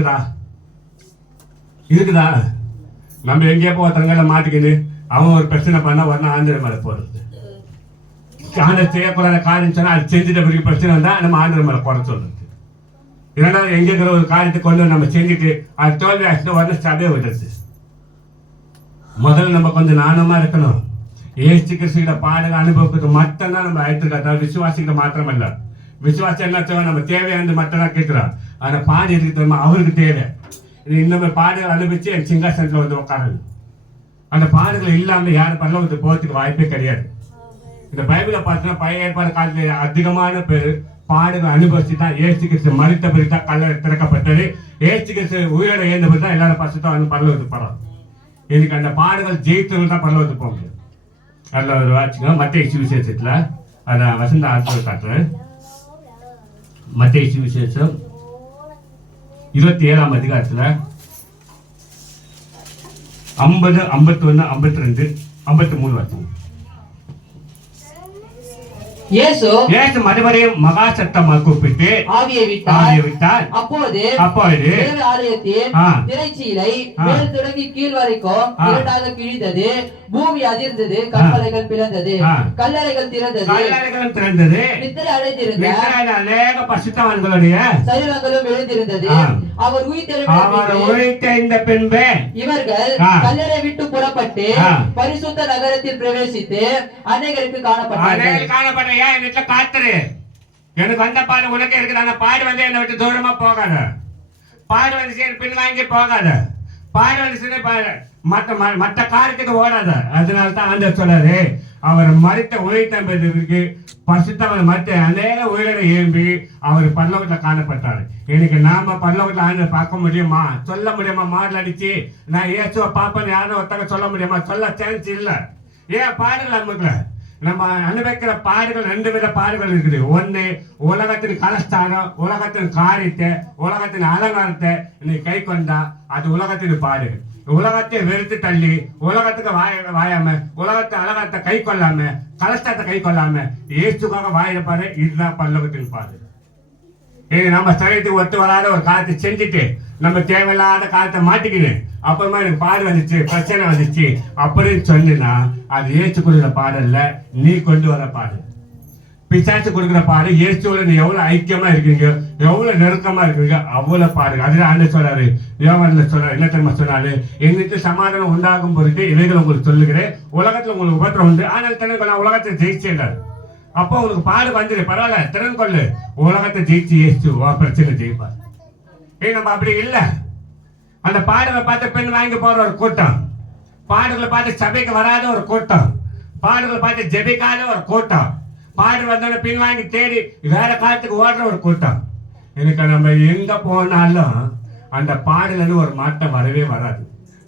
இருக்குதா? நம்ம எங்கேயோ ஒருத்தரங்கள மாட்டிக்கின்னு அவன் ஒரு பிரச்சனை பண்ணா உடனே ஆந்திர மேல போறது. ஆண்டர் செய்யக்கூடாத காரியம் சொன்னா அது செஞ்சுட்ட பிறகு பிரச்சனை வந்தா நம்ம ஆந்திர மேல போட சொல்றது. இரண்டாவது எங்கிற ஒரு காரியத்தை கொண்டு நம்ம செஞ்சுட்டு அது தோல்வி ஆச்சுன்னா உடனே சபையை விடுறது. முதல்ல நம்ம கொஞ்சம் நாணமா இருக்கணும். ஏசு கிறிஸ்துவிட பாடல் அனுபவத்துக்கு மட்டும்தான் நம்ம அழைத்துருக்கோம். விசுவாசிக்கிற மாத்திரம் இல்ல. விசுவாசம் என்ன தேவை, நம்ம தேவையானது மட்டும் தான் கேட்கிறோம். ஆனா பாடு இருக்கு தெரியுமா, அவருக்கு தேவை. இந்த பாடுகள் அனுபவிச்சு என் சிங்காசனத்துல வந்து உட்காரது. அந்த பாடுகள் இல்லாம யாரும் பரலோகத்துக்கு போறதுக்கு வாய்ப்பே கிடையாது. இந்த பைபிளை பார்த்தீங்கன்னா பழைய ஏற்பாடு காலத்துல அதிகமான பேர் பாடுகள் அனுபவிச்சு தான் ஏசு கிறிஸ்து மரித்த பிறகு தான் கல்லறை திறக்கப்பட்டது. ஏசு கிறிஸ்து உயிரோட ஏந்த பிறகு தான் எல்லாரும் பரிசுத்தம் வந்து பரலோகத்துக்கு போறோம். எனக்கு அந்த பாடுகள் ஜெயித்தவர்கள் தான் பரலோகத்துக்கு போக முடியும். அதில் ஒரு வாட்சிங்க மத்தேயு சுவிசேஷத்துல அதை வசந்த ஆட்கள் காட்டுறேன். மத்தேயு சுவிசேஷம் 27ஆம் அதிகாரத்துல 50, 51, 52, 53 வாட்சிங்க. இயேசு மறுபடியும் மகா சத்தமா கூப்பிட்டு ஆவியை விட்டார். அப்பொழுது தேவ ஆலயத்தின் திரைச்சீலை மேல் தொடங்கி கீழ் வரைக்கும் இரண்டாக கிழிந்தது. பூமி அதிர்ந்தது, கற்பலைகள் பிளந்தது, கல்லறைகள் திறந்தது, நித்திரை அடைந்திருந்த அநேக பசுத்தவான்களுடைய சரீரங்களும் எழுந்திருந்தது. அவர் உயிர்த்தெழுந்த பின்பு இவர்கள் கல்லறை விட்டு புறப்பட்டு பரிசுத்த நகரத்தில் பிரவேசித்து அநேகருக்கு காணப்பட்டார்கள். என் வீட்டுல காத்துரு, எனக்கு வந்த பாடு உனக்கு இருக்குது. அந்த பாடு வந்து என்னை விட்டு தூரமா போகாத. பாடு வந்து பின் வாங்கி போகாத. பாடு வந்து மற்ற காரியத்துக்கு ஓடாத. அதனால தான் ஆண்டவர் சொல்றாரு, அவர் மறித்த உயிர்த்தெழுந்ததற்கு பரிசுத்தவான் மற்ற அநேக உயிரை எழும்பி அவர் பரலோகத்துல காணப்பட்டாரு. இன்னைக்கு நாம பரலோகத்துல ஆண்டவர் பார்க்க முடியுமா? சொல்ல முடியுமா? மாடல் அடிச்சு நான் இயேசுவை பார்ப்பேன்னு யாரும் ஒருத்தங்க சொல்ல முடியுமா? சொல்ல சான்ஸ் இல்லை. ஏன் பாடுகள் நமக்குல நம்ம அனுபவிக்கிற பாடுகள் 2 வித பாடுகள் இருக்குது. ஒண்ணு உலகத்தின் கலஸ்தானம், உலகத்தின் காரியத்தை, உலகத்தின் அலங்காரத்தை நீ கை கொண்டா அது உலகத்தின் பாடுகள். உலகத்தை வெறுத்து தள்ளி உலகத்துக்கு வாயாம உலகத்தை அலங்காரத்தை கை கொள்ளாம கலஸ்தாரத்தை கை கொள்ளாம இயேசுக்காக வாயிடப்பாரு, இதுதான் பரலோகத்தின் பாடு. நம்ம சரீரத்துக்கு ஒத்து வராத ஒரு காலத்தை செஞ்சுட்டு நம்ம தேவையில்லாத காலத்தை மாட்டிக்கிது. அப்புறமா எனக்கு பாடு வந்துச்சு, பிரச்சனை வந்துச்சு அப்படின்னு சொன்னா அது இயேசு கொடுக்குற பாடல்ல, நீ கொண்டு வர பாடு. பிசாசு கொடுக்குற பாடு. இயேசுவோட நீ எவ்வளவு ஐக்கியமா இருக்கீங்க, எவ்வளவு நெருக்கமா இருக்கீங்க, அவ்வளவு பாடு. அதுதான் ஆண்டவர் சொல்றாரு, யோவான்ல சொல்றாரு, என்ன தெரியுமா சொன்னாரு? எங்களுக்கு சமாதானம் உண்டாகும் பொருட்டு இவைகள் உங்களுக்கு சொல்லுகிறேன். உலகத்துல உங்களுக்கு உபத்திரம் உண்டு, ஆனால் திறன் நான் உலகத்தை ஜெயிச்சேன். அப்போ உனக்கு பாடு வந்துடு, பரவாயில்ல, திறன் கொள்ளு. உலகத்தை ஜெயிச்சு இயேசு பிரச்சனை ஜெயிப்பார். நம்ம அப்படி இல்லை. அந்த பாடுகளை பார்த்து பெண் வாங்கி போற ஒரு கூட்டம், பாடுகளை பார்த்து சபைக்கு வராத ஒரு கூட்டம், பாடுகளை பார்த்து ஜெபிக்காத ஒரு கூட்டம், பாடு வந்தோட பின் வாங்கி தேடி வேற காலத்துக்கு ஓடுற ஒரு கூட்டம். எனக்கு நம்ம எங்க போனாலும் அந்த பாடல ஒரு மாற்றம் வரவே வராது.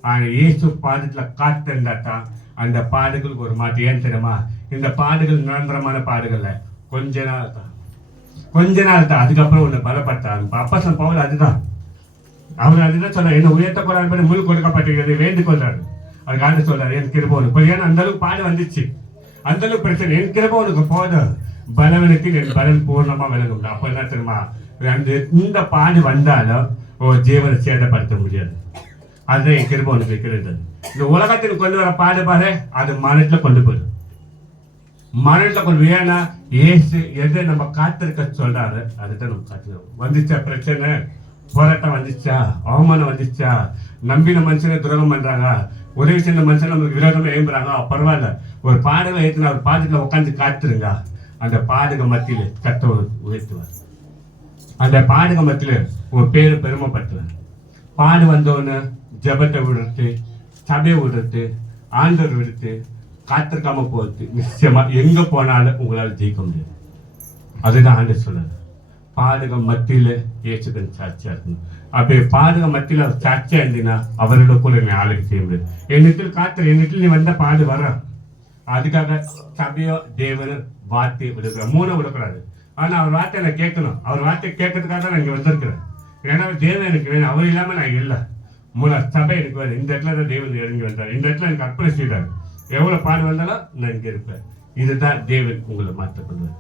ஆனா இயேசு பாடத்துல காத்திருந்தாத்தான் அந்த பாடுகளுக்கு ஒரு மாற்றம். ஏன் தெரியுமா? இந்த பாடுகள் நிரந்தரமான பாடுகள்ல கொஞ்ச நாள் தான், அதுக்கப்புறம் உன்னை பலப்படுத்தாது. அப்போஸ்தலன் பவுல் அதுதான், அவர் அதுதான் சொல்றாரு, என்ன உயர்த்த போறாரு, முழு கொடுக்கப்பட்டிருக்கிறது வேண்டு கொள்றாரு. அதுக்காக சொல்றாரு, என் கிருபை உனக்கு. ஏன்னா அந்த அளவுக்கு பாடு வந்துச்சு, அந்த அளவுக்கு பிரச்சனை. என் கிருபை உனக்கு போதும், பலவனுக்கு என் பலன் பூர்ணமா விளங்கும். அப்ப என்ன தெரியுமா? இந்த பாடு வந்தாலும் ஜீவனை சேதப்படுத்த முடியாது. அதுதான் என் கிருபை உனக்கு இருக்கிறது. இந்த உலகத்தில் கொண்டு வர பாடு பாரு, அது மனத்துல கொண்டு போயிடும். மனத்துல கொண்டு ஏன்னா ஏசு எதை நம்ம காத்திருக்க சொல்றாரு, அதுதான் நம்ம காத்திருக்கோம். வந்துச்சா பிரச்சனை, போராட்டம் வந்துச்சா, அவமானம் வந்துச்சா, நம்பின மனுஷனை துரோகம் பண்றாங்க, உதவி செஞ்ச மனுஷன் நம்மளுக்கு விரோதமா எழும்புறாங்க, பரவாயில்ல, ஒரு பாடுகளை ஏற்றினா ஒரு பாடுகளை உட்காந்து காத்துருங்க. அந்த பாடுக மத்தியில கர்த்தர் உயர்த்துவார். அந்த பாடுக மத்தியில ஒரு பேரு பெருமைப்பட்டுவார். பாடு வந்தவொன்னு ஜபத்தை விடுறது, சபையை விடுறது, ஆண்டவர் விடுத்து காத்திருக்காம போகிறது நிச்சயமா எங்க போனாலும் உங்களால் ஜெயிக்க முடியாது. அதுதான் ஆண்டவர் சொல்றாரு, பாடுக மத்தியில இயேசுவின் சாட்சியா இருக்கணும். அப்படி பாடுக மத்தியில அவர் சாட்சியா இருந்தீங்கன்னா அவரோட கூட நீ ஆளுக்கு செய்ய முடியாது. என்னிடத்தில் காத்துற, என்னிடத்தில் நீ வந்த பாடு வர, அதுக்காக சபையோ தேவனோ வார்த்தையை விடுக்கிற 3 விடக்கூடாது. ஆனா அவர் வார்த்தையை நான் கேட்கணும். அவர் வார்த்தையை கேட்கறதுக்காக தான் நான் இங்க வந்திருக்கிறேன். ஏன்னா தேவன் எனக்கு வேணும், அவர் இல்லாம நான் இல்லை. சபை எனக்கு வேணும். இந்த இடத்துல தான் தேவன் இறங்கி வந்தார், இந்த இடத்துல எனக்கு அர்ப்பணை செய்தார். எவ்வளவு பாடு வந்தாலும் நான் இங்க இருப்பேன். இதுதான் தேவன் உங்களை மாற்றப்படுவார்.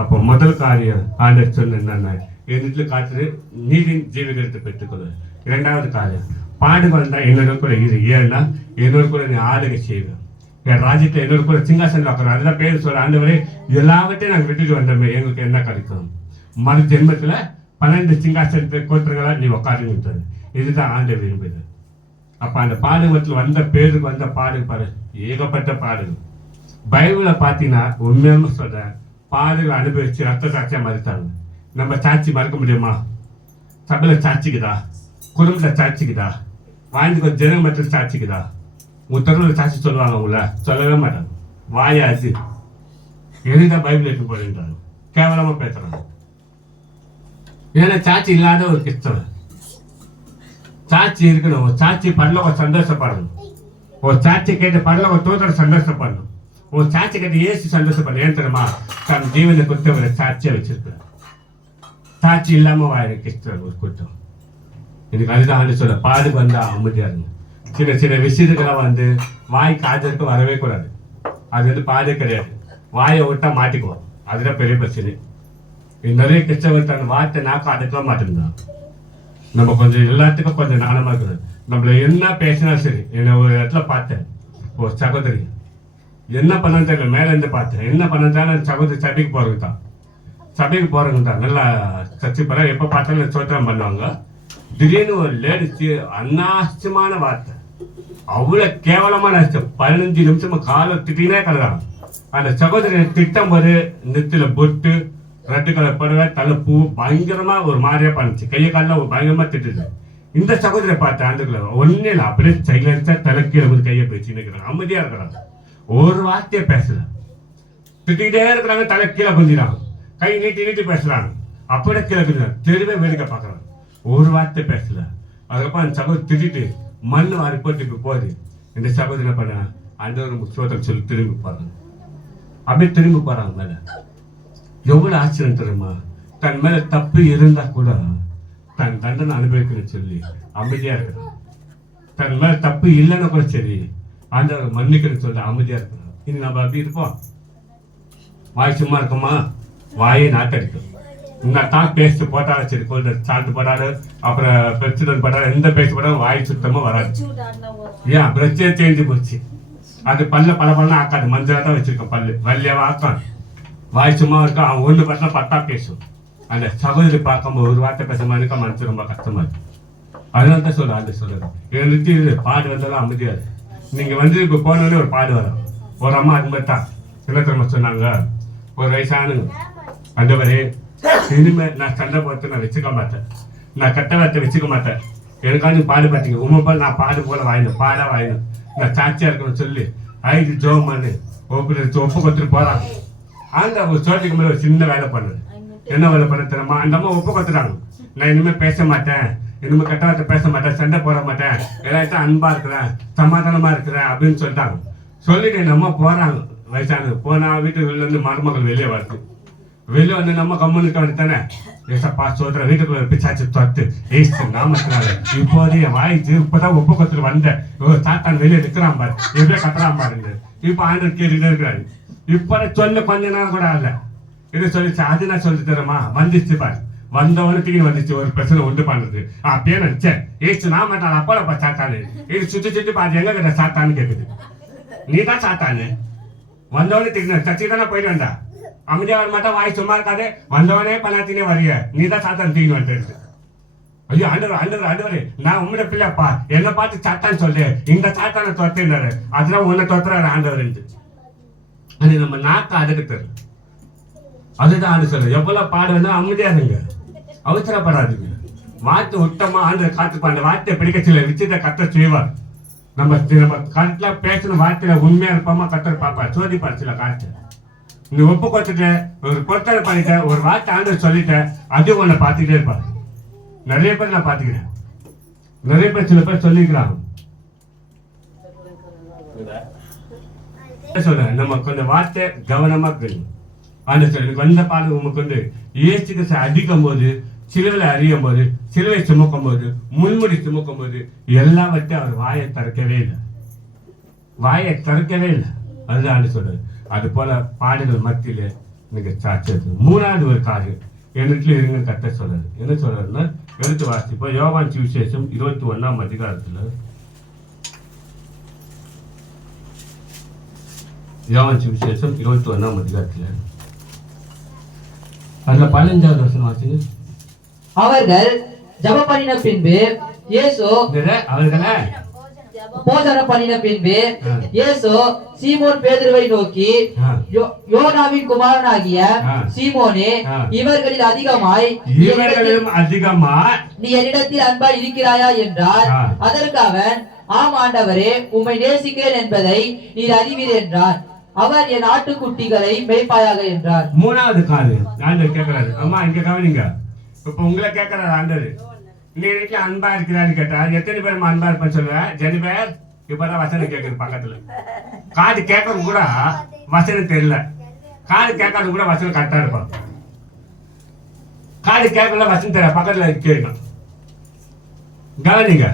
அப்போ முதல் காரியம் ஆண்டவர் சொன்ன என்னன்னா, என்னிடத்துல காத்துரு நீதின் ஜீவகத்தை பெற்றுக்கொள்ள. 2வது காரியம், பாடுகள் வந்தா என்னோட கூட இது. ஏன்னா என்னோட கூட நீ ஆளுகை செய்வேன், என் ராஜ்யத்தை என்னோட கூட சிங்காசனம் வைக்கிறோம். அதுதான் பேர் சொல்ற, ஆண்டவரே எல்லாவற்றையும் நாங்கள் விட்டுட்டு வந்தோமே, எங்களுக்கு என்ன கிடைக்கும்? மறு ஜென்மத்துல 12 சிங்காசனத்தை கோத்திரங்களா நீ உட்காந்து. இதுதான் ஆண்டவர் விரும்புது. அப்ப அந்த பாடுகத்தில் வந்த பேருக்கு வந்த பாடு பாரு, ஏகப்பட்ட பாடுகள். பைபிளை பார்த்தீங்கன்னா உண்மையான சொல்றேன், பாடுகளை அனுபவிச்சு ரத்த சாட்சியா மறுத்தாங்க. நம்ம சாட்சி மறுக்க முடியுமா? சபையில சாட்சிக்குதா? குடும்பத்துல சாட்சிக்குதா? வாழ்ந்து ஜனங்க மட்டும் சாட்சிக்குதா? உங்க தெருவில் சாட்சி சொல்லுவாங்க, உங்களை சொல்லவே மாட்டாங்க. வாயாச்சு எதுதான் பைபிள் எடுத்து போடுன்றாங்க, கேவலமா பேசுறாங்க. ஏன்னா சாட்சி இல்லாத ஒரு கிறிஸ்தவன். சாட்சி இருக்கணும். ஒரு சாட்சி பரலோக சந்தோஷப்படணும். ஒரு சாட்சி கேட்டு பரலோக தூதர் சந்தோஷப்படணும். ஒரு சாட்சி கேட்டு இயேசு சந்தோஷப்படணும். ஏன் தெரியுமா? தன் ஜீவனை குறித்து ஒரு சாட்சியை வச்சிருக்கிறார். சாட்சி இல்லாம வாயிரு கிறிஸ்தவர் ஒரு கூட்டம். எனக்கு அதுதான் சொல்ல, பாடு வந்தா அமைதியா இருங்க. சில விஷயத்துக்கெல்லாம் வாய் காதலுக்கு வரவே கூடாது. அது பாடே கிடையாது. வாயை விட்டா மாட்டிக்குவோம். அதுதான் பெரிய பிரச்சனை. நிறைய கிறிஸ்தவத்தான வார்த்தை நாக்க அடக்க மாட்டேங்கிறான். நம்ம கொஞ்சம் எல்லாத்துக்கும் கொஞ்சம் நாணமா இருக்கிறது. நம்மள என்ன பேசினா சரி. என்னை ஒரு இடத்துல பார்த்தேன், ஒரு சகோதரி என்ன பண்ணன்னு தெரியல, மேல இருந்து பார்த்தேன். என்ன பண்ணாலும் சகோதரி சபைக்கு போறவங்க தான் நல்லா சர்ச்சை போற. எப்ப பார்த்தாலும் சோத்திரம் பண்ணுவாங்க. திடீர்னு ஒரு லேடிச்சு அநாசமான வார்த்தை, அவ்வளவு கேவலமான 15 நிமிஷமா காலை திட்டினே கலறாங்க. அந்த சகோதரி திட்டம் போது நெத்தில பொட்டு, ரெட்டு கலர் படுவை, தலை பூ, பயங்கரமா ஒரு மாதிரியா பண்ணுச்சு. கையை காலில் ஒரு பயங்கரமா திட்டுது. இந்த சகோதரியை பார்த்து ஆண்டுக்குள்ள ஒன்னே இல்லை, அப்படியே சைலன்ஸா தலைக்கீழ ஒரு கையை பேச்சு நிற்கிறாங்க. அமைதியா இருக்கிறாங்க, ஒரு வார்த்தையை பேசல. திட்டிகிட்டே இருக்கிறாங்க, தலை கீழே குந்திறாங்க, கை நீட்டி பேசுறாங்க, அப்படியே கீழே குந்திறாங்க. தெருவே வேடிக்கை பார்க்கறாங்க, ஒரு வார்த்தை பேசல. அதுக்கப்புறம் அந்த சகோதரி திட்டிட்டு மண்ணு வாரி போட்டுக்கு போகுது. இந்த சகோதரி என்ன பண்ண, ஆண்டவர் சோதனை சொல்லி திரும்பி போறாங்க. அப்படியே திரும்பி போறாங்க மேல. எவ்வளவு ஆச்சரியம் தெரியுமா? தன் மேல தப்பு இருந்தா கூட தன் தண்டனை அனுபவிக்கணும்னு சொல்லி அமைதியா இருக்கிறான். தன் மேல தப்பு இல்லைன்னா கூட சரி, ஆண்டவர் மன்னிக்கணும்னு சொல்லி அமைதியா இருக்கிறான். இனி நம்ம அப்படி இருப்போம்? வாய் சும்மா இருக்குமா? வாயை நாட்டடிக்கும். தான் பேஸ்ட் போட்டாலும் சரி, கொஞ்சம் சால்ட் போட்டாலும், அப்புறம் பிரச்சனை போட்டாலும், எந்த பேஸ்ட் போட்டாலும் வாய் சுத்தமா வராது. ஏன் பிரச்சனை தேஞ்சு போச்சு. அது பல்ல பல ஆக்காது, மஞ்சளா தான் வச்சிருக்கோம். பல்லு வல்லியாவா ஆக்கான். வாய் சும்மா இருக்கும். அவன் ஒண்ணு பார்த்தா பத்தா பேசும். அந்த சகோதரி பார்க்கும்போது ஒரு வார்த்தை பேச மாதிரி இருக்கா, மனசு ரொம்ப கஷ்டமா இருக்கு. அதனால தான் சொல்ல அந்த சொல்லுறேன். நிறுத்தி பாடு வந்தாலும் அமைதியாது. நீங்க வந்து இப்ப போனோடனே ஒரு பாடு வரும். ஒரு அம்மா அது மாதிரி தான் சின்னத்திரமா சொன்னாங்க. ஒரு வயசானு அந்தவரே, இனிமே நான் சண்டை போட்டு நான் வச்சுக்க மாட்டேன், நான் கட்ட வார்த்தை வச்சுக்க மாட்டேன். எனக்காண்டி பாடு பார்த்தீங்க, உண்மை நான் பாடு போல வாயிடும், பாடா வாயிடும், நான் சாட்சியா இருக்கணும்னு சொல்லி ஐது ஜோமானு ஒப்பு கொடுத்துட்டு போறாங்க. அந்த ஒரு சோட்டுக்கு மேலே ஒரு சின்ன வேலை பண்ணுது. என்ன வேலை பண்ண தெரியுமா? அந்த அம்மா ஒப்பு கொடுத்துட்டாங்க, நான் இனிமே பேச மாட்டேன், இனிமே கட்ட வார்த்தை பேச மாட்டேன், சண்டை போட மாட்டேன், எல்லாத்தையும் அன்பா இருக்கிறேன், சமாதானமா இருக்கிறேன் அப்படின்னு சொல்லிட்டாங்க. சொல்லிட்டு நம்ம போறாங்க. வயசானது போனா வீட்டுக்குள்ள இருந்து மருமகள் வெளியே வருது. வெளியே வந்து நம்ம கம்முனுக்கு வந்துட்டானே, ஏசப்பா சோதர வீட்டுக்குள்ள பிச்சாச்சு தொத்து ஏசு நாமத்தினால இப்போது என் வாய்ச்சு இப்பதான் ஒப்பு கொடுத்துட்டு வந்தேன். சாத்தான் வெளியே நிற்கிறான் பாரு, எப்படியே கத்துறான் பாருங்க. இப்ப ஆண்டு கேட்டுட்டே இருக்கிறாரு. இப்ப சொல்ல கொஞ்ச நேரம் கூட இல்ல, இது சொல்லிச்சு. அது நான் சொல்லி தரமா வந்துச்சு பாரு. வந்தவனுக்கு வந்துச்சு ஒரு பிரச்சனை உண்டு பண்றது. அப்பயே நினைச்சேன், ஏசு நான் மாட்டான் அப்பா சாத்தானு. இது சுத்தி பாத்து எங்க கிட்ட சாத்தான்னு கேக்குது. நீ தான் சாத்தானு. வந்தவனே திட்டின சச்சி தானே போயிட்டு வந்தா, அமைதியா வர மாட்டா, வாய் சும்மா இருக்காது, வந்தவனே பண்ணாத்தினே வரிய, நீ தான் சாத்தான் தீனு வந்துருது. ஐயோ ஆண்டவரே, நான் உங்களோட பிள்ளைப்பா, என்ன பார்த்து சாத்தான்னு சொல்லு, இந்த சாத்தானை தொத்தினாரு, அதுதான் உன்னை தொத்துறாரு ஆண்டவர். அது நம்ம நாக்க அதுக்கு தெரியல. அதுதான் ஆண்டு சொல்ற. எவ்வளவு பாடு வேணா அமைதியா இருங்க, அவசரப்படாதுங்க. வார்த்தை விட்டமா ஆண்டு காத்துப்பா. அந்த வார்த்தையை பிடிக்க சில விஷயத்தை கத்த செய்வார். நம்ம கரெக்டா பேசின வார்த்தையில உண்மையா இருப்போமா கத்தர் பாப்பா சோதிப்பார். சில காற்று நீ ஒப்பு கொடுத்துட்ட, ஒரு பொருத்தனை பண்ணிட்ட, ஒரு வார்த்தை ஆண்டு சொல்லிட்ட, அது உன்னை பார்த்துக்கிட்டே இருப்பாரு. நிறைய பேர் நான் பார்த்துக்கிறேன், நிறைய பேர் சில பேர் சொல்லிக்கிறாங்க. சொல்ற நம்ம கொஞ்சம் வார்த்தை கவனமா கேள்வி. ஆண்டு சொல்லி வந்த பாடு உமக்கு வந்து ஏசுக்கு அதிகம் போது, சிலுவையில அறியும் போது, சிலுவை சுமக்கும் போது, முன்முடி சுமக்கும் போது எல்லாவற்றையும் அவர் வாயை திறக்கவே இல்லை. அதுதான் ஆண்டு சொல்றது. அது போல பாடுகள் மத்தியில நீங்க சாட்சி. மூணாவது ஒரு காரியம் என்னத்துல இருங்க கத்த சொல்றாரு. என்ன சொல்றாருன்னா, எடுத்து வாசிப்போம். யோவான் சுவிசேஷம் 21ஆம் அதிகாரத்துல, யோவான் சுவிசேஷம் 21ஆம் அதிகாரத்துல அதுல 15வது வசனம் வாசிங்க. அவர்கள் ஜெபம் பண்ணின பின்பு இயேசு அவர்களை போஜனம் பண்ணின பின்பு இயேசு சீமோன் பேதுருவை நோக்கி, யோனாவின் குமாரனாகிய சீமோனே, இவர்களில் அதிகமாய் நீ என்னிடத்தில் அன்பா இருக்கிறாயா என்றார். அதற்கு அவன், ஆம் ஆண்டவரே, உம்மை நேசிக்கிறேன் என்பதை நீர் அறிவீர் என்றார். அவர் என் ஆட்டுக்குட்டிகளை மேய்ப்பாயாக என்றார். மூணாவது காரியம் ஆண்டவர் கேட்கிறாரு. அம்மா இங்க கவனிங்க. இப்ப உங்களை கேட்கிறாரு ஆண்டவர், நீ வீட்டுல அன்பா இருக்கிறான்னு கேட்டா எத்தனை பேர் அன்பா இருப்பேன்னு சொல்லுவேன்? ஜனி பேர். இப்பதான் வசனம் கேட்குது பக்கத்துல. காது கேட்கறது கூட வசனம் தெரியல, காது கேட்கறது கூட வசனம் கரெக்டா இருப்பான். காது கேட்கல வசனம் தெரியல, பக்கத்துல கேட்கும். கவனிங்க.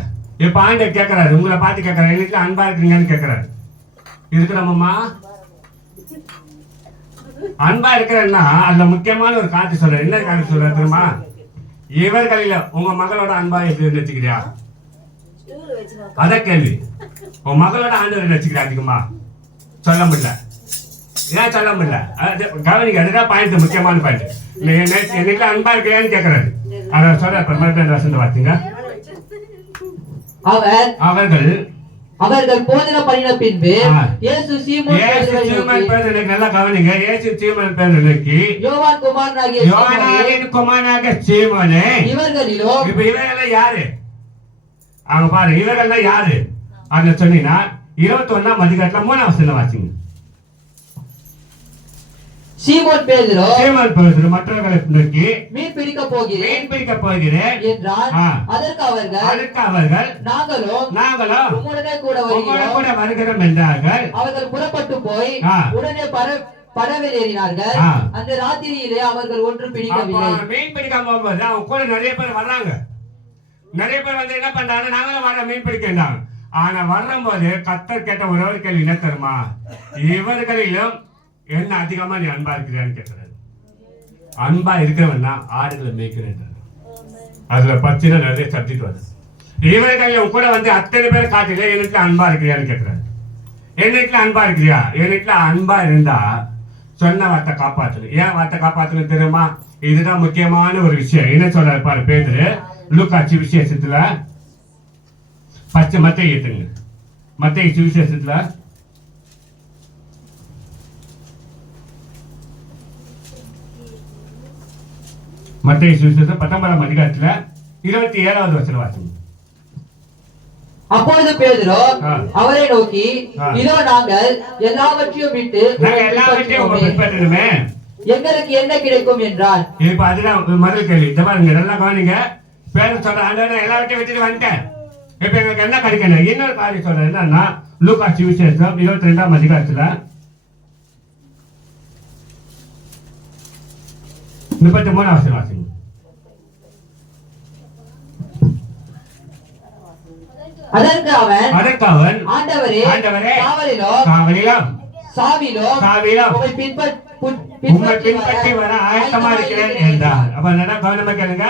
இப்ப ஆண்டவர் கேட்கிறாரு, உங்களை பார்த்து கேட்கிறாரு, வீட்டுல அன்பா இருக்கீங்கன்னு கேட்கிறாரு. இருக்கிறோம்மா அன்பா இருக்கிறேன்னா அதுல முக்கியமான ஒரு காட்டு சொல்றேன். என்ன காட்டு சொல்ற தெரியுமா? இவர்களில உங்க மகளோட அன்பா எப்படி வச்சுக்கிறியா? அத கேள்வி. உன் மகளோட ஆண்டவர் வச்சுக்கிறியா அதிகமா? சொல்ல முடியல. ஏன் சொல்ல முடியல? கவனிக்க, அதுதான் பாயிண்ட், முக்கியமான பாயிண்ட். என்னைக்கு அன்பா இருக்கிறியான்னு கேட்கறாரு. அதை சொல்ற மறுபடியும் வசந்த பார்த்தீங்க. அவர்கள் போதனை பண்ணின பின்பு இயேசு சீமோன் பேதுருவை நல்லா கவனிங்க. இயேசு சீமோன் பேதுருவுக்கு யோவான் குமாரனாகிய சீமோனே, இவர்களிலோ இப்ப இவர்கள் யாரு? அவங்க பாரு, இவர்கள் யாரு அங்க சொன்னீங்கன்னா 21ஆம் அதிகாரத்துல 3ஆம் வசனம் வாசிங்க. சீமோன் பேதுரு மற்றவர்களை நோக்கி மீன் பிடிக்க போகிறேன் என்றான். அதற்கு அவர்கள் நாங்களும் உம்முடனே கூட வருகிறோம் என்றார்கள். அவர்கள் புறப்பட்டு போய் உடனே படவில் ஏறினார்கள். அந்த ராத்திரியிலே அவர்கள் ஒன்றும் பிடிக்கவில்லை. மீன் பிடிக்காம போகும்போது அவங்க கூட நிறைய பேர் வர்றாங்க. நிறைய பேர் வந்து என்ன பண்றாங்க? நாங்களும் வர மீன் பிடிக்கின்றாங்க. ஆனா வரும்போது கர்த்தர் கேட்ட ஒரே ஒரு கேள்வி என்ன தெரியுமா? இவர்களிலும் என்ன அதிகமா நீ அன்பா இருக்கிறான்னு கேட்கிறாரு. அன்பா இருக்கிறவன்னா ஆடுகளை மேய்க்கிறேன். அதுல பத்தின நிறைய சப்ஜெக்ட் வருது. இவர்கள் கூட வந்து அத்தனை பேர் காட்டில எனக்கு அன்பா இருக்கிறியான்னு கேட்கிறாரு. என்னைக்குல அன்பா இருக்கிறியா? என்னைக்குல அன்பா இருந்தா சொன்ன வார்த்தை காப்பாத்தணும். ஏன் வார்த்தை காப்பாத்தணும் தெரியுமா? இதுதான் முக்கியமான ஒரு விஷயம். என்ன சொல்றாரு பாரு பேதுரு லூக்காட்சி விசேஷத்துல மத்தேயு ஏத்துங்க. மத்தேயு சுவிசேஷத்துல மத்தேயு சுவிசேஷம் 19ஆம் அதிகாரத்துல 27வது வசனம் வாசிங்க. அப்பொழுது பேதுரு அவரை நோக்கி, இதோ நாங்கள் எல்லாவற்றையும் விட்டு பின்பற்றணுமே, எங்களுக்கு என்ன கிடைக்கும் என்றார். இப்ப அதுதான் முதல் கேள்வி. இந்த பாருங்க நல்லா கவனிங்க. பேர் சொல்ற ஆண்டவரே எல்லாவற்றையும் விட்டுட்டு வந்துட்டேன், இப்ப எங்களுக்கு என்ன கிடைக்கணும்? இன்னொரு காரியம் சொல்ற என்னன்னா லூக்காட்சி விசேஷம் 22ஆம் அதிகாரத்துல 33ஆம் வசனம் வாசிங்க. அதற்கு அவன் ஆண்டவரே காவலிலும் சாவிலும் உம்மை பின்பற்றி வர ஆயத்தமா இருக்கிறேன் என்றார். அப்ப நல்லா கவனமா கேளுங்க.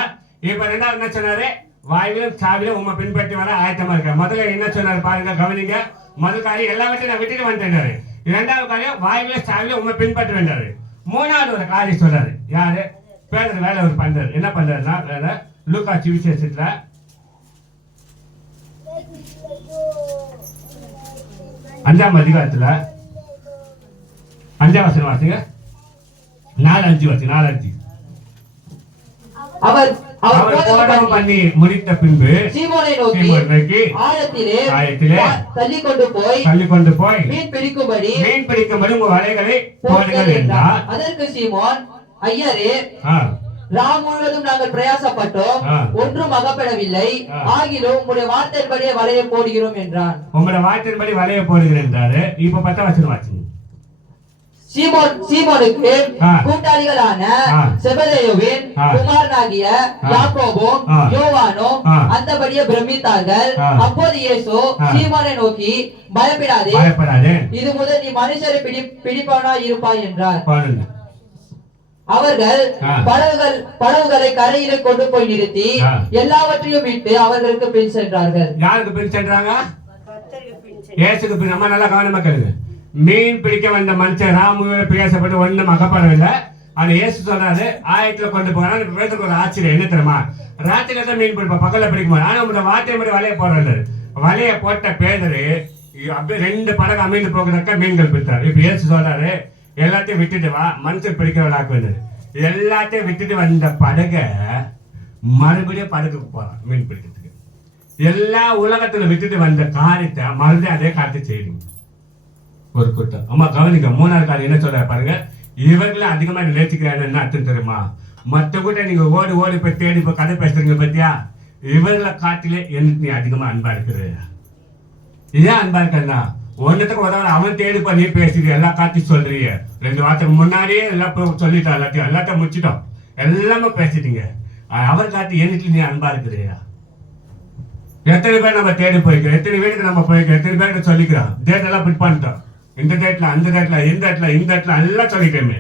இப்ப ரெண்டாவது என்ன சொன்னாரு? வாயிலும் சாவிலும் உம்மை பின்பற்றி வர ஆயத்தமா இருக்க. முதல்ல என்ன சொன்னாரு பாருங்க, கவனிங்க. முதல் காரியம் எல்லாவற்றையும் நான் விட்டுட்டு வந்துட்டாரு. இரண்டாவது காரியம் வாயிலும் சாவிலும் உம்மை பின்பற்றி வந்தாரு. மூணாவது ஒரு காரியம் சொல்றாரு. யாரு? பேதுரு வேலை ஒரு பண்றாரு. என்ன பண்றாருன்னா வேலை லூக்காட்சி விசேஷத்துல 5ஆம் அதிகாரத்துல 5ஆம் வசனம் வாசிங்க. 4:5 வாசிங்க. 4:5. அவர் போதனை பண்ணி முடித்த பின்பு சீமோனை நோக்கி ஆழத்திலே தள்ளிக்கொண்டு போய் மீன் பிடிக்கும்படி உங்க வலைகளை போடுங்கள் என்றார். அதற்கு சீமோன், ஐயரே, ராம் முழுவதும் நாங்கள் பிரயாசப்பட்டோம், ஒன்றும் அகப்படவில்லை, ஆகிலும் உங்களுடைய வார்த்தையின்படியே வலையை போடுகிறோம் என்றான். உங்களுடைய வார்த்தையின்படி வலையை போடுகிறேன் என்றாரு. இப்ப 10ஆம் வசனம் வாசிங்க. சீமோனுக்கு கூட்டாளிகளான செபதேயுவின் குமாரனாகிய யாக்கோபும் யோவானும் அந்தபடியே பிரமித்தார்கள். அப்போது இயேசு சீமோனை நோக்கி, பயப்படாதே, இது முதல் நீ மனுஷரை பிடிப்பவனாய் இருப்பாய் என்றார். அவர்கள் படகுகளை கரையிலே கொண்டு போய் நிறுத்தி எல்லாவற்றையும் விட்டு அவர்களுக்கு பின் சென்றார்கள். யாருக்கு பின் சென்றாங்க? இயேசுக்கு பின். நம்ம நல்லா கவனமா கேளுங்க. மீன் பிடிக்க வந்த மனுஷன் ராமுவே பிரயாசப்பட்டு ஒண்ணும் அகப்படவில்லை. ஆனா இயேசு சொல்றாரு ஆயத்துல கொண்டு போறாரு. பேருக்கு ஒரு ஆச்சரியம் என்ன தெரியுமா? ராத்திரில தான் மீன் பிடிப்பா, பக்கத்துல பிடிக்குமா? ஆனா உங்களோட வார்த்தை மாதிரி வலையை போடுறாரு. வலையை போட்ட பேதரு அப்படியே 2 படகு அமைந்து போகிறதுக்கு மீன்கள் பிடித்தாரு. இப்ப இயேசு சொல்றாரு எல்லாத்தையும் விட்டுட்டு வா, மனுஷன் பிடிக்கிறவளாக்கு வந்தது. எல்லாத்தையும் விட்டுட்டு வந்த படக மறுபடியும் படகுக்கு போறான் மீன் பிடிக்கிறதுக்கு. எல்லா உலகத்துல விட்டுட்டு வந்த காரியத்தை மறுபடியும் அதே காரியத்தை செய்யுங்க ஒரு கூட்டம். அம்மா கவனிக்க. 3ஆவது காரியம் என்ன சொல்ற பாருங்க. இவர்களும் அதிகமா நேசிக்கிறாங்க. என்ன அர்த்தம் தெரியுமா? மற்ற கூட்டம் நீங்க ஓடி போய் தேடி போய் கதை பேசுறீங்க பத்தியா? இவர்களை காட்டிலே எனக்கு நீ அதிகமா அன்பா இருக்கிற. ஏன் அன்பா இருக்கா? ஒன்னுத்துக்கு உதவ அவன் தேடி போய் நீ பேசுறீங்க, எல்லா காட்சியும் சொல்றீங்க. 2 வாரத்துக்கு முன்னாடியே எல்லாம் சொல்லிட்டோம், எல்லாத்தையும் முடிச்சிட்டோம், எல்லாமே பேசிட்டீங்க. அவர் காட்டி எனக்கு நீ அன்பா இருக்கிறியா? எத்தனை பேர் நம்ம தேடி போய்க்கிறோம், எத்தனை பேருக்கு நம்ம போய்க்கிறோம், எத்தனை பேருக்கு சொல்லிக்கிறோம். டேட் எல்லாம் பிட் பண்ணிட்டோம். இந்த டேட்ல அந்த டேட்ல இந்த இடத்துல எல்லாம் சொல்லிட்டேமே.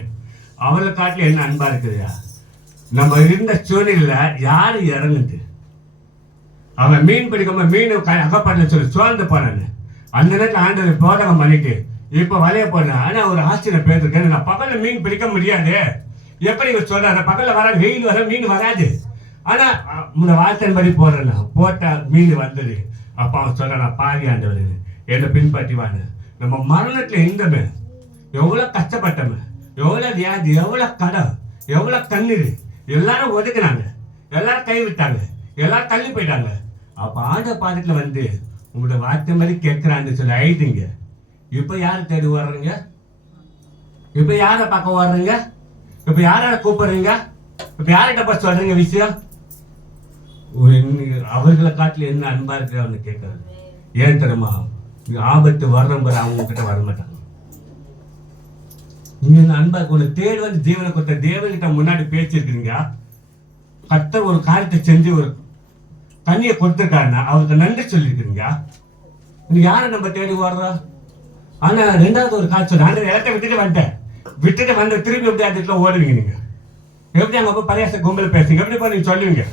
அவளை காட்டில என்ன அன்பா இருக்குதுயா? நம்ம இருந்த சூழ்நிலையில யாரு இறங்குது? அவன் மீன் பிடிக்காம மீன் அகப்பாட்டில் சொல்லி சோர்ந்து போனான்னு அந்த நேரத்தில் ஆண்டவர் போதகம் பண்ணிட்டு இப்ப வலைய போன. ஆனா ஒரு ஆச்சரியம் பேருக்கு, நான் பகல்ல மீன் பிடிக்க முடியாது. எப்படி இவர் சொல்றாரு? பகல்ல வராது, வெயில் வர மீன் வராது. ஆனா உன்னோட வார்த்தையின் படி போடுறேன்னா போட்டா மீன் வந்தது. அப்ப அவன் சொல்றான், பாவி ஆண்டவர் என்னை பின்பற்றிவான்னு. நம்ம மரணத்துல இருந்தமே, எவ்வளவு கஷ்டப்பட்டமே, எவ்வளவு வியாதி, எவ்வளவு கடன், எவ்வளவு கண்ணீர், எல்லாரும் ஒதுக்குனாங்க, எல்லாரும் கைவிட்டாங்க, எல்லாரும் தள்ளி போயிட்டாங்க. அப்ப ஆண்ட பாதத்துல வந்து உங்களோட வார்த்தை மாதிரி கேட்கிறான்னு சொல்லி ஆயிடுங்க. இப்ப யாரு தேடி வர்றீங்க? இப்ப யார பார்க்க வர்றீங்க? இப்ப யார கூப்பிடுறீங்க? இப்ப யார்கிட்ட போய் சொல்றீங்க விஷயம்? அவர்களை காட்டில என்ன அன்பா இருக்கிறவன்னு கேட்கறது. ஏன் தெரியுமா? ஆபத்து வர்றம்போது அவங்க கிட்ட வரமாட்டாங்க. நீங்க அன்பா உனக்கு தேடி வந்து ஜீவனை கொடுத்த தேவன்கிட்ட முன்னாடி பேசியிருக்கிறீங்க. கர்த்தர் ஒரு காரியத்தை செஞ்சு ஒரு தண்ணியை கொடுத்துருக்காருன்னா அவருக்கு நன்றி சொல்லியிருக்கிறீங்க. நீங்க யாரை நம்ம தேடி வர்றோம்? ஆனா ரெண்டாவது ஒரு காட்சி சொல்றேன், அந்த இடத்த விட்டுட்டு வந்து திருப்பி எப்படி அதுக்குள்ள ஓடுவீங்க? நீங்க எப்படி அங்க போய் பரியாச கும்பல பேசுங்க? எப்படி போய் நீங்க சொல்லுவீங்க?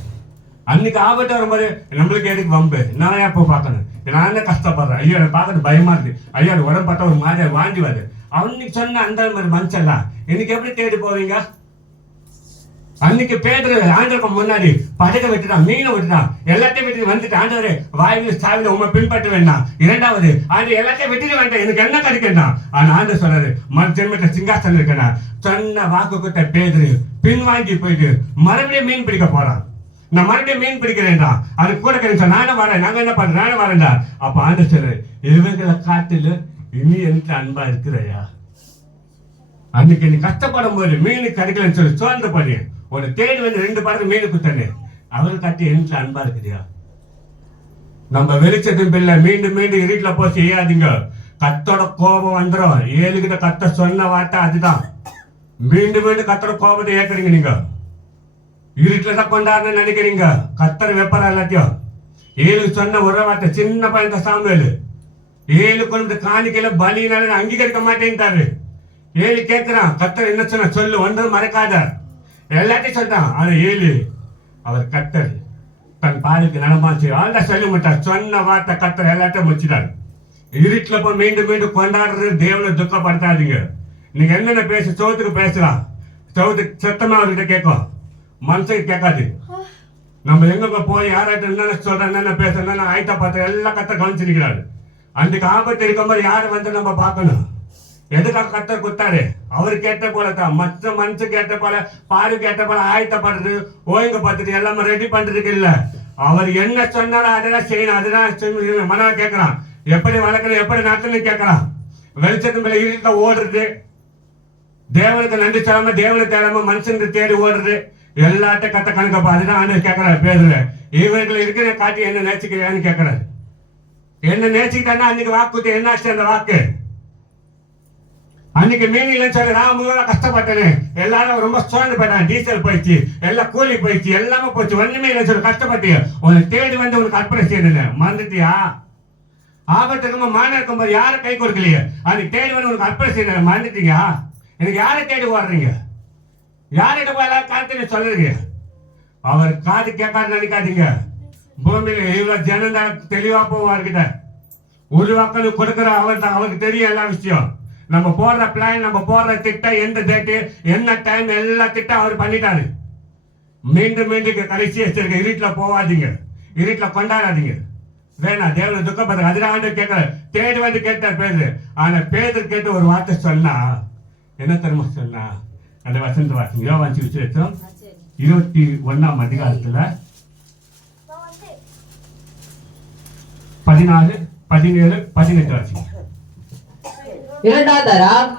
அன்னைக்கு ஆபத்து வரும்போது நம்மளுக்கு எதுக்கு வம்பு? நான் எப்போ பார்க்கணும்? நான் என்ன கஷ்டப்படுறேன், ஐயோ எனக்கு பார்க்கறது பயமா இருக்கு, ஐயோ அது உடம்பு பார்த்தா ஒரு மாதிரி வாங்கி வருது. அவனுக்கு சொன்ன அந்த மாதிரி மனுஷன்லாம் இன்னைக்கு எப்படி தேடி போவீங்க? அன்னைக்கு பேதுரு ஆண்டவருக்கு முன்னாடி படகை விட்டுட்டான், மீனை விட்டுட்டான், எல்லாத்தையும் விட்டுட்டு வந்துட்டு ஆண்டவரே வாயில சாவில உண்மை பின்பற்ற வேண்டாம். இரண்டாவது ஆண்டு எல்லாத்தையும் விட்டுட்டு வேண்டாம், எனக்கு என்ன கிடைக்கணும்? ஆனா ஆண்டு சொல்றாரு, ஜென்மத்தை சிங்காசனம் இருக்கா சொன்ன வாக்கு கொடுத்த பேதுரு பின்வாங்கி போயிட்டு மறுபடியும் மீன் பிடிக்க போறான். நான் மறுபடியும் மீன் பிடிக்கிறேன்டா, அது கூட கிடைச்சா நானும் வரேன், நாங்க என்ன பண்றோம், நானும் வரேன்டா. அப்ப ஆண்டு சொல்றாரு, இவங்களை காட்டில இனி எனக்கு அன்பா இருக்கிறையா? அன்னைக்கு நீ கஷ்டப்படும் போது மீனு கிடைக்கலன்னு சொல்லி சோர்ந்த பண்ணி ஒரு தேடி வந்து 2 படகு மீனு குத்தானே, அவரை காட்டி எனக்கு அன்பா இருக்குதியா? நம்ம வெளிச்சத்தின் பிள்ளை மீண்டும் இருட்டுல போய் செய்யாதீங்க. கத்தோட கோபம் வந்துடும். 7 கிட்ட கத்த சொன்ன வார்த்தை அதுதான். மீண்டும் கத்தோட கோபத்தை ஏற்கிறீங்க. நீங்க இருட்டுல தான் கொண்டாடுன்னு நினைக்கிறீங்க. கத்தர் வெப்பரா எல்லாத்தையும் 7 சொன்ன ஒரு வார்த்தை. சின்ன பையன் சாமுவேல் 7 கொண்டு காணிக்கையில பலினால அங்கீகரிக்க மாட்டேன்ட்டாரு. 7 கேட்கிறான், கத்தர் என்ன சொன்ன சொல்லு, ஒன்றும் மறக்காத, எல்லாத்தையும் சொல்றான். ஆனா 7 அவர் கத்தர் தன் பாலுக்கு நடமாச்சு ஆள்தான் சொல்ல மாட்டார். சொன்ன வார்த்தை கத்தர் எல்லாத்தையும் முடிச்சிட்டாரு. இருட்டுல போய் மீண்டும் கொண்டாடுறது தேவனை துக்கப்படுத்தாதீங்க. நீங்க என்னென்ன சோத்துக்கு பேசலாம், சோத்துக்கு சத்தமா அவர்கிட்ட கேட்கும், மனசுக்கு கேட்காது. நம்ம எங்க போய் யாராட்ட என்னென்ன சொல்ற, என்னென்ன பேச, என்னென்ன ஆயத்த பார்த்து எல்லாம் கத்தர் கவனிச்சிருக்கிறாரு. அன்றைக்கு ஆபத்து இருக்கும்போது யாரு வந்து நம்ம பார்க்கணும். எதுக்காக கத்தர் கொடுத்தாரு? அவரு கேட்ட போலதான், மற்ற மனுஷன் கேட்ட போல, பாரு கேட்ட போல ஆயத்தப்படுறது, ஓய்ங்க பார்த்துட்டு எல்லாமே ரெடி பண்றதுக்கு இல்ல. அவர் என்ன சொன்னாரோ அதெல்லாம் செய்யணும். அதுதான் மனவ கேட்கறான். எப்படி வளர்க்கணும், எப்படி நடத்தணும் கேட்கறான். வெளிச்சத்து மேல இருட்ட ஓடுறது, தேவனுக்கு நன்றி சொல்லாம தேவனை தேடாம மனுஷனுக்கு தேடி ஓடுறது, எல்லாத்தையும் கத்த கணக்கப்பா. அதுதான் ஆண்டு கேட்கறாரு. பேசுற இவர்கள் இருக்கிற காட்டி என்ன நேசிக்கிறான்னு கேட்கறாரு. என்ன நேசிக்கிட்டான்னா அன்னைக்கு வாக்கு என்ன ஆச்சு? அந்த வாக்கு அன்னைக்கு மீன் இல்லைன்னு சொல்லி நான் கஷ்டப்பட்டேன், எல்லாரும் ரொம்ப சோர்ந்து போயிட்டான், டீசல் போயிடுச்சு, எல்லாம் கூலி போயிடுச்சு, எல்லாமே போச்சு, ஒண்ணுமே இல்லைன்னு சொல்லி கஷ்டப்பட்டிய. உனக்கு தேடி வந்து உனக்கு அர்ப்பணை செய்யணும். மறந்துட்டியா? ஆபத்து இருக்கும்போது மான இருக்கும்போது யாரும் கை கொடுக்கலையே, அன்னைக்கு தேடி வந்து உனக்கு அர்ப்பணை செய்யணும். மறந்துட்டீங்க? எனக்கு யாரை தேடி ஓடுறீங்க? யார்கிட்ட போய் எல்லாரும் காத்து சொல்றீங்க? அவர் காது கேட்காது நினைக்காதீங்க. பூமியில இவ்வளவு ஜனந்தான் தெளிவா போவார்கிட்ட உருவாக்கல் கொடுக்கிற அவர் தான். அவருக்கு தெரியும் எல்லா விஷயம். நம்ம போடுற பிளான், நம்ம போடுற திட்டம், எந்த டேட்டு, என்ன டைம், எல்லா திட்டம் அவர் பண்ணிட்டாரு. மீண்டும் கடைசி வச்சிருக்க. இருட்டுல போவாதீங்க, இருட்டுல கொண்டாடாதீங்க. வேணா தேவனை துக்கப்படுற. அதுல ஆண்டு கேட்கற, தேடி வந்து கேட்டார் பேரு. ஆனா பேரு கேட்டு ஒரு வார்த்தை சொன்னா என்ன தெரியுமா சொன்னா? அந்த வசந்த வாசம் யோவான் சுவிசேஷம் 21ஆம் அதிகாரத்துல 16, 17, 18 வாசிங்க. இரண்டாம் தரம்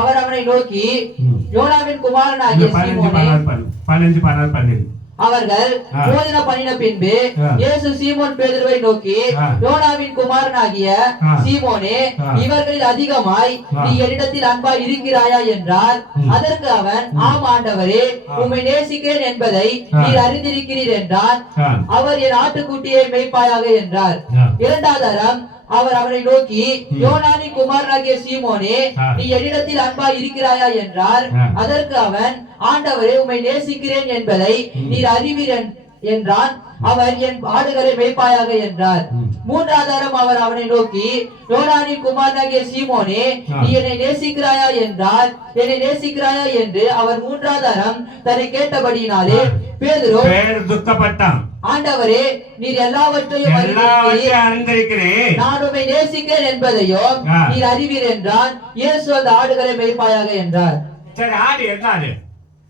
அவர் அவனை நோக்கி, யோனாவின் குமாரனாகிய சீமோனே, 15, 16, 17 அவர்கள் போதனை பண்ணின பின்பு இயேசு சீமோன் பேதுருவை நோக்கி, யோனாவின் குமாரனாகிய சீமோனே, இவர்களில் அதிகமாய் நீ என்னிடத்தில் அன்பாய் இருக்கிறாயா என்றார். அதற்கு அவன், ஆம் ஆண்டவரே, உம்மை நேசிக்கிறேன் என்பதை நீர் அறிந்திருக்கிறீர் என்றான். அவர் என் ஆட்டுக்குட்டியை மேய்ப்பாயாக என்றார். இரண்டாவது அவர் அவரை நோக்கி யோனானி குமாரனாகிய சீமோனே, நீ என்னிடத்தில் அன்பா இருக்கிறாயா என்றார். அதற்கு அவன், ஆண்டவரே, உம்மை நேசிக்கிறேன் என்பதை நீர் அறிவீர் என்றான். அவர், என் ஆடுகளை மேய்ப்பாயாக என்றார். மூன்றாதாரம் அவர் அவனை நோக்கி, யோனானி குமாரனாகிய சீமோனே, நீ என்னை நேசிக்கிறாயா என்றார். என்னை நேசிக்கிறாயா என்று அவர் மூன்றாதாரம் தன்னை கேட்டபடியினாலே பேதுரு துக்கப்பட்டான். ஆண்டவரே, நீர் எல்லாவற்றையும் அறிந்திருக்கிறீர், நான் உம்மை நேசிக்கிறேன் என்பதையும் நீர் அறிவீர் என்றான். இயேசு, அந்த ஆடுகளை மேய்ப்பாயாக என்றார். சரி, ஆடு என்ன ஆடு?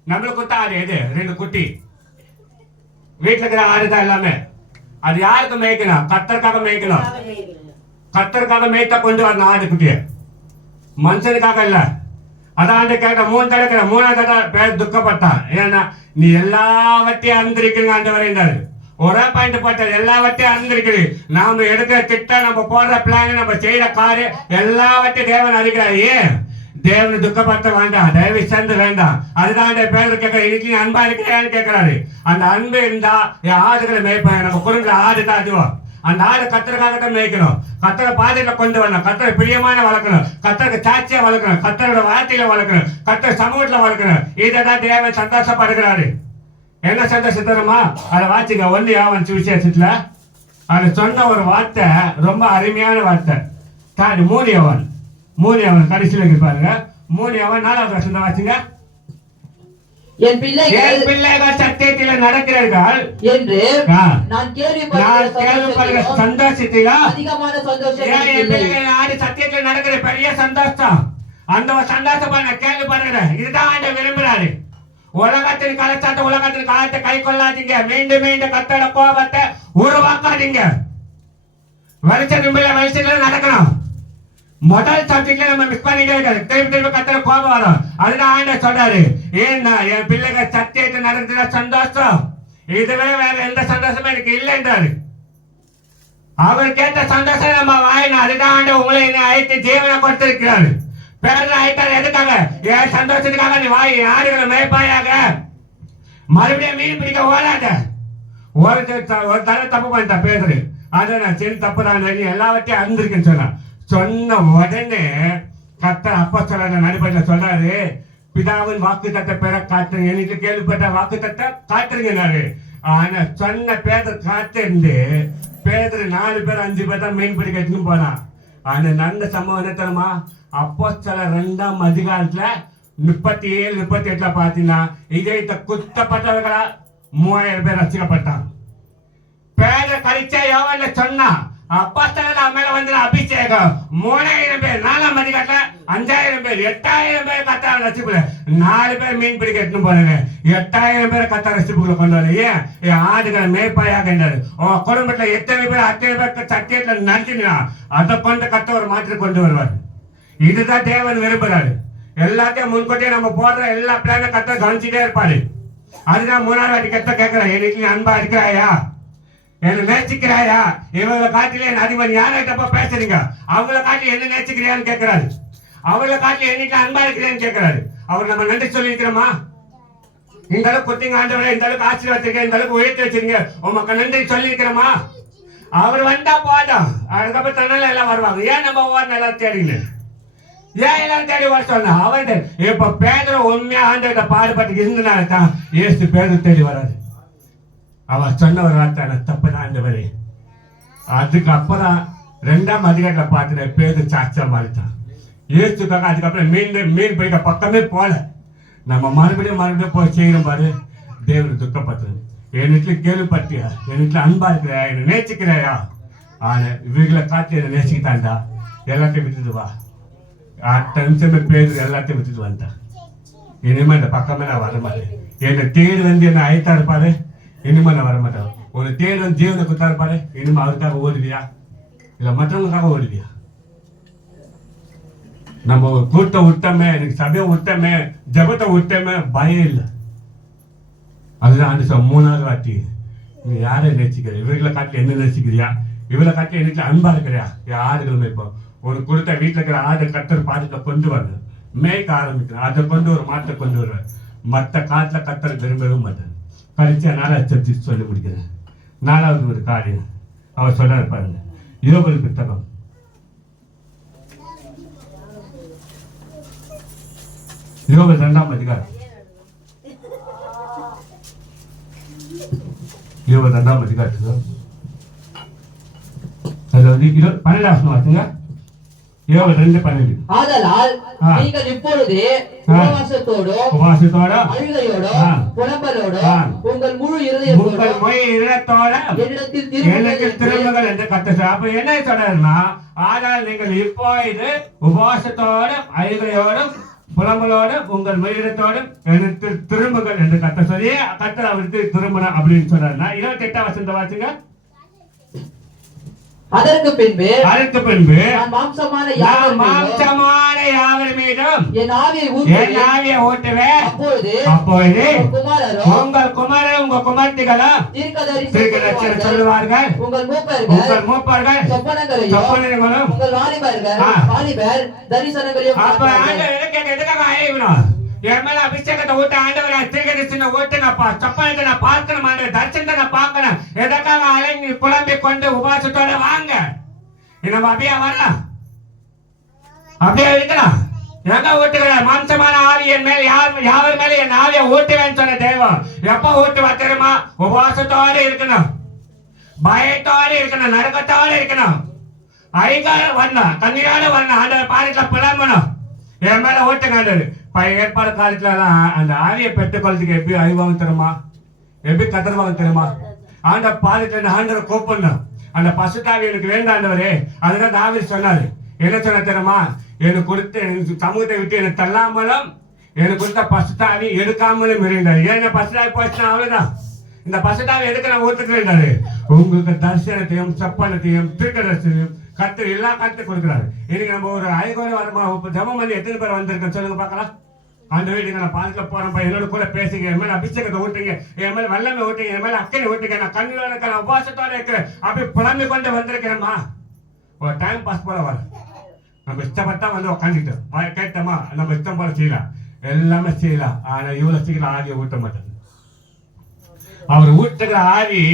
நம்மளுக்கு குத்த ஆடு எது? 2 குட்டி. வீட்டுல இருக்கிற ஆடுதான் எல்லாமே. அது யாருக்கு மேய்க்கணும்? கத்தருக்காக மேய்க்கணும். கத்தருக்காக மேய்த்த கொண்டு வரணும் ஆடு குட்டிய, மனுஷனுக்காக இல்ல. அதான் கேட்ட 3 தடவை 3ஆவது தடவை பேர் துக்கப்பட்டான். ஏன்னா, நீ எல்லாவற்றையும் அறிந்திருக்கிறீங்க ஆண்டவரே. ஒரே பாயிண்ட் போட்டார், எல்லாவற்றையும் அறிந்திருக்கிறீ. நாம எடுக்கிற திட்டம், நம்ம போடுற பிளான், நம்ம செய்யற காரியம் எல்லாவற்றையும் தேவன் அறிகிறார். ஏன் தேவனை துக்கப்படுத்த வேண்டாம், தயவு சேர்ந்து வேண்டாம். அதுதான் பேர் கேட்கற, இன்னைக்கு நீ அன்பா இருக்கிறான்னு கேட்கிறாரு. அந்த அன்பு இருந்தா என் ஆடுகளை மேய்ப்பாங்க. நம்ம குடும்பத்துல ஆடு தான் அதுவும். அந்த ஆடு கத்தருக்காகத்தான் மேய்க்கணும். கத்தரை பாதையில கொண்டு வரணும். கத்தரை பிரியமான வளர்க்கணும். கத்தருக்கு சாட்சியா வளர்க்கணும். கத்தரோட வார்த்தையில வளர்க்கணும். கத்தர் சமூகத்துல வளர்க்கணும். இதைதான் தேவன் சந்தோஷப்படுகிறாரு. என்ன சந்தோஷத்தனமா அதை வாசிங்க. 1 யோவான் சுவிசேஷத்துல அது சொன்ன ஒரு வார்த்தை, ரொம்ப அருமையான வார்த்தை. 3 யோவான் கடைசியில பாருங்க. 3 யோவான் 4வது வசனம் வாசிங்க. என் பிள்ளைகள் சத்தியத்தில் நடக்கிறார்கள் என்று நான் கேள்விப்படுகிற சந்தோஷத்தில அதிகமான சந்தோஷம். என் பிள்ளைகள் ஆடி சத்தியத்தில் நடக்கிற பெரிய சந்தோஷம். அந்த சந்தோஷம் நான் கேள்விப்படுகிறேன். இதுதான் விரும்புறாரு. உலகத்தின் கலாச்சாரத்தை, உலகத்தின் காலத்தை கை கொள்ளாதீங்க. மீண்டும் மீண்டும் கத்தோட கோபத்தை உருவாக்காதீங்க. வெளிச்சத்துல நடக்கணும். முதல் சப்ஜெக்ட்ல நம்ம மிஸ் பண்ணிட்டே இருக்காரு. திரும்ப கத்தோட கோபம் வரும். அதுதான் ஆண்டவர் சொல்றாரு, ஏன்னா என் பிள்ளைகள் சத்தியத்தை நடக்கிற சந்தோஷம், இதுவே வேற எந்த சந்தோஷமும் எனக்கு இல்லைன்றாரு. அவர் கேட்ட சந்தோஷம் நம்ம வாயினா. அதுதான் ஆண்டவர் உங்களை அழைத்து ஜீவனை கொடுத்திருக்கிறாரு. பேர் ஆயிட்டாரு. எதுக்காக? என் சந்தோஷத்துக்காக. நீ வாய் ஆடுகளை மேய்ப்பாயாக. மறுபடியும் மீன் பிடிக்க ஓடாத. ஒரு தடவை தப்பு பண்ணிட்டா பேசுறது. அதை நான் சின்ன தப்பு தான், நீ எல்லாவற்றையும் அறிந்திருக்கேன்னு சொன்ன உடனே கர்த்தர் அப்போஸ்தலர் நடிப்பதில் சொல்றாரு, பிதாவின் வாக்கு தத்தை பெற காத்துருங்க. எனக்கு கேள்விப்பட்ட வாக்கு தத்தை காத்துருங்க. ஆனா சொன்ன பேதர் காத்திருந்து பேதர் 4 பேர் 5 பேர் தான் மீன் பிடிக்க எடுத்துன்னு போனான். ஆனா நடந்த சம்பவம் என்ன தெரியுமா? அப்போஸ்தலர் 2ஆம் அதிகாரத்துல 37, 38 பாத்தீங்கன்னா, இதை குத்தப்பட்டவர்களா 3000 பேர் ரசிக்கப்பட்டான். பேதர் கரிச்சா யோவான்ல சொன்னா, அப்போஸ்தலர் மேல வந்து அபிஷேகம் 3000 பேர். 4ஆம் அதிகாரத்துல 5000 பேர், 8000 பேர் கர்த்தர் ரசிப்புல. 4 பேர் மீன் பிடிக்க எடுத்துன்னு போனாங்க. 8000 பேர் கர்த்தர் ரசிப்புக்குள்ள கொண்டு வர. ஏன் ஆடுகளை மேய்ப்பாயாக என்றாரு. குடும்பத்துல எத்தனை பேர் அத்தனை பேருக்கு சத்தியத்துல நடத்தினா அதை கொண்டு கர்த்தர் ஒரு மாற்றம் கொண்டு வருவார். இதுதான் தேவன் விரும்புறாரு. எல்லாத்தையும் முன்கூட்டியே நம்ம போடுற எல்லா பிளான கர்த்தர் கவனிச்சுட்டே இருப்பாரு. அதுதான் 3ஆவது வாட்டி கர்த்தர் கேட்கிறார், எனக்கு நீ அன்பா இருக்கிறாயா, என்ன நேசிக்கிறாயா? இவங்களை காட்டில என் அதிபதி யார்கிட்ட பேசுறீங்க, அவங்கள காட்டில என்ன நேசிக்கிறியான்னு கேட்கிறாரு. அவங்கள காட்டில என்னைக்கு அன்பா இருக்கிறேன்னு கேட்கிறாரு. அவர் நம்ம நன்றி சொல்லி இருக்கிறோமா? இந்த அளவுக்கு குத்திங்க ஆண்டவரே, இந்த அளவுக்கு ஆசீர்வாதம், இந்த அளவுக்கு உயர்த்தி வச்சிருங்க, உமக்கு நன்றி சொல்லி இருக்கிறோமா? அவர் வந்தா போதும், அதுக்கப்புறம் தன்னால எல்லாம் வருவாங்க. ஏன் நம்ம ஒவ்வொரு எல்லாம் தேடிங்க? ஏன் எல்லாரும் தேடி வர சொன்ன? அவன் இப்ப பேதர் உண்மையா ஆண்டவர்கிட்ட பாடுபட்டு இருந்தனால தான் ஏசு பேதர் தேடி வராது. அவர் சொன்ன ஒரு வார்த்தை தப்புதான் ஆண்டவரே. அதுக்கப்புறம் 2ஆம் அதிகாரத்துல பார்த்து பேதர் சாட்சியா மாறிட்டான் ஏசுக்காக. அதுக்கப்புறம் மீன் பிடிக்க பக்கமே போல. நம்ம மறுபடியும் போய் செய்யணும் பாரு. தேவன் துக்கப்பட்டுறது. என் வீட்டுல கேள்விப்பட்டியா, என் வீட்டுல அன்பா இருக்கிறா, என்ன நேசிக்கிறாயா? ஆனா இவர்களை காட்டி என்ன நேசிக்கிட்டாண்டா, எல்லாத்தையும் விட்டுட்டு வா. அடுத்த நிமிஷமே பேதர் எல்லாத்தையும் விட்டுட்டு வந்துட்டான். இனிமே இந்த பக்கமே நான் வரமாட்டேன். என்னை தேடி வந்து என்ன அழைத்தா இருப்பாரு, இனிமே நான் வரமாட்டேன். ஒரு தேடி வந்து ஜீவனை கொடுத்தா இருப்பாரு, இனிமே அவருக்காக ஓடுவியா இல்ல மற்றவங்களுக்காக ஓடுவியா? நம்ம ஒரு கூட்டம் விட்டோமே, எனக்கு சபையை விட்டோமே, ஜபத்தை விட்டோமே, பயம் இல்லை. அதுதான் ஆண்டு 3ஆவது வாட்டி, நீ யாரை நேசிக்கிற? இவர்களை காட்டில என்ன நேசிக்கிறியா? இவளை காட்டில எனக்கு அன்பா இருக்கிறியா? ஆடுகள் இப்போ ஒரு கொடுத்த வீட்டுல இருக்கிற ஆடு கத்தர் பாதத்தை கொண்டு வரணும், மேய்க்க ஆரம்பிக்கணும். அதை கொண்டு ஒரு மாட்டை கொண்டு வருவார். மற்ற காட்டுல கத்தர் விரும்பவே மாட்டார். கழிச்சா 4ஆவது சப்ஜெக்ட் சொல்லி முடிக்கிறேன். 4வது ஒரு காரியம் அவர் சொல்றாரு பாருங்க. யோபு புத்தகம் 22ஆம் அதிகாரம் 22ஆம் அதிகாரத்துல அதுல வந்து 12 வசனம் வாசிங்க. 22:12. ஆதலால் நீங்கள் இப்பொழுது உபவாசத்தோடும் அழுகையோடும் புலம்பலோடும் உங்கள் முழு இருதயத்தோடும் என்னிடத்தில் திரும்புங்கள் என்று கர்த்தர். அப்ப என்ன சொல்றாருன்னா, ஆனால் நீங்கள் இப்பொழுது உபவாசத்தோடும் அழுகையோடும் புலம்பலோடும் உங்கள் முயலத்தோடும் என்னிடத்தில் திரும்புங்கள் என்று கர்த்தர் சொல்லி கர்த்தர் அவருக்கு திரும்பணும் அப்படின்னு சொன்னாருன்னா 28ஆம் வசனத்தை வாசிங்க. அதற்கு பின்பு நான் மாம்சமான யாவர் மீதும் என் ஆவியை ஊட்டுவேன். அப்பொழுது உங்கள் குமாரரும் உங்கள் குமார்த்திகளும் தீர்க்கதரிசனம் சொல்லுவார்கள். உங்கள் மூப்பர்கள் சொப்பனங்களையும் உங்கள் வாலிபர் தரிசனங்களையும். அப்ப ஆண்டவர் எதுக்காக ஆயிடணும்? என் மேல அபிஷேகத்தை ஊட்ட ஆண்டவரை தீர்க்கதரிசனம் ஊட்டுங்கப்பா. சொப்பனத்தை நான் பார்க்கணும், ஆண்டவர் தரிசனத்தை நான் பார்க்கணும். எதற்காக அலைஞ்சி புலம்பி கொண்டு உபாசத்தோட வாங்க. நம்ம அப்படியே வரலாம், அப்படியே இருக்கலாம். எங்க ஊட்டுகிறேன்? மாம்சமான ஆவி என் மேல யாவர் மேல என் ஆவியை ஊட்டுவேன்னு சொன்ன தெய்வம் எப்ப ஊட்டுவா தெரியுமா? உபாசத்தோடு இருக்கணும், பயத்தோடு இருக்கணும், நடுக்கத்தோடு இருக்கணும், ஐகால வரணும், கண்ணீரோட வரணும். ஆண்டவர் பாரிக்கல புலம்பணும். என் மேல ஊட்டுங்க. ஏற்பாடு காலத்துல அந்த ஆவியை பெற்றுக்கொள்றதுக்கு எப்படி அறிவாங்க தெரியுமா? எப்படி கத்தருவாங்க தெரியுமா? ஆண்ட பாதத்துல ஆண்டவர் கூப்பிடணும். அந்த பசுத்தாவி எனக்கு வேண்டாண்டவரே. அதுதான் தாவீது சொன்னாரு. என்ன சொன்ன தெரியுமா? எனக்கு கொடுத்து சமூகத்தை விட்டு எனக்கு தள்ளாமலும் எனக்கு கொடுத்த பசுத்தாவி எடுக்காமலும் இருந்தாரு. ஏன் பசுத்தாவி போச்சுன்னா அவ்வளவுதான். இந்த பசுத்தாவி எதுக்கு நான் ஊத்துக்கிறேன்? உங்களுக்கு தரிசனத்தையும் செப்பனத்தையும் தீர்க்கதரிசனத்தையும் கத்து எல்லா கத்து கொடுக்குறாரு. இன்னைக்கு நம்ம ஒரு ஐகோர வரமா ஜபம் பண்ணி எத்தனை பேர் வந்திருக்கேன் சொல்லுங்க பார்க்கலாம். அந்த வீட்டுக்கு நான் பாதுகாக்க போறேன், என்னோட கூட பேசுங்க, என் மேல அபிஷேகத்தை ஊட்டுங்க, என் மேல வெள்ளமை ஊட்டுங்க, என் மேல அக்கறை ஊட்டுங்க, நான் கண்ணில் இருக்கிற உபாசத்தோட இருக்கிறேன், அப்படி புலம்பி கொண்டு வந்திருக்கிறேம்மா. ஒரு டைம் பாஸ் போல வர நம்ம இஷ்டப்பட்டா வந்து உட்காந்துக்கிட்டோம் கேட்டோமா, நம்ம இஷ்டம் போல செய்யலாம், எல்லாமே செய்யலாம். ஆனா இவ்வளவு சீக்கிரம் ஆவியை ஊட்ட மாட்டாங்க. அவர் ஊட்டுகிற ஆவி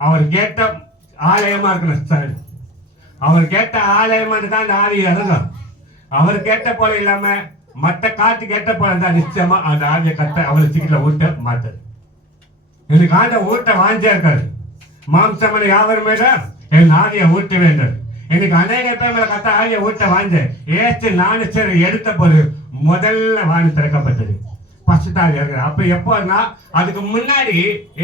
அவர் கேட்ட ஆலயமா இருக்கணும். அவர் கேட்ட ஆலயமா தான் அந்த ஆவி இறங்கும். அவர் கேட்ட போல இல்லாம மற்ற காத்து கேட்ட போல இருந்தா நிச்சயமா அந்த ஆவியை கட்ட அவளை சீக்கிரம் ஊட்ட மாட்டாரு. எனக்கு ஆண்ட ஊட்ட வாஞ்சா இருக்காரு. மாம்சமனை யாவர் மேல என் ஆவியை ஊட்ட வேண்டும். எனக்கு அநேக பேர் மேல கத்த ஆவியை ஊட்ட வாஞ்சேன். ஏற்று நானு சரி எடுத்த போது முதல்ல வாணி திறக்கப்பட்டது. பசுத்தாவி இறங்குற அப்ப எப்போன்னா அதுக்கு முன்னாடி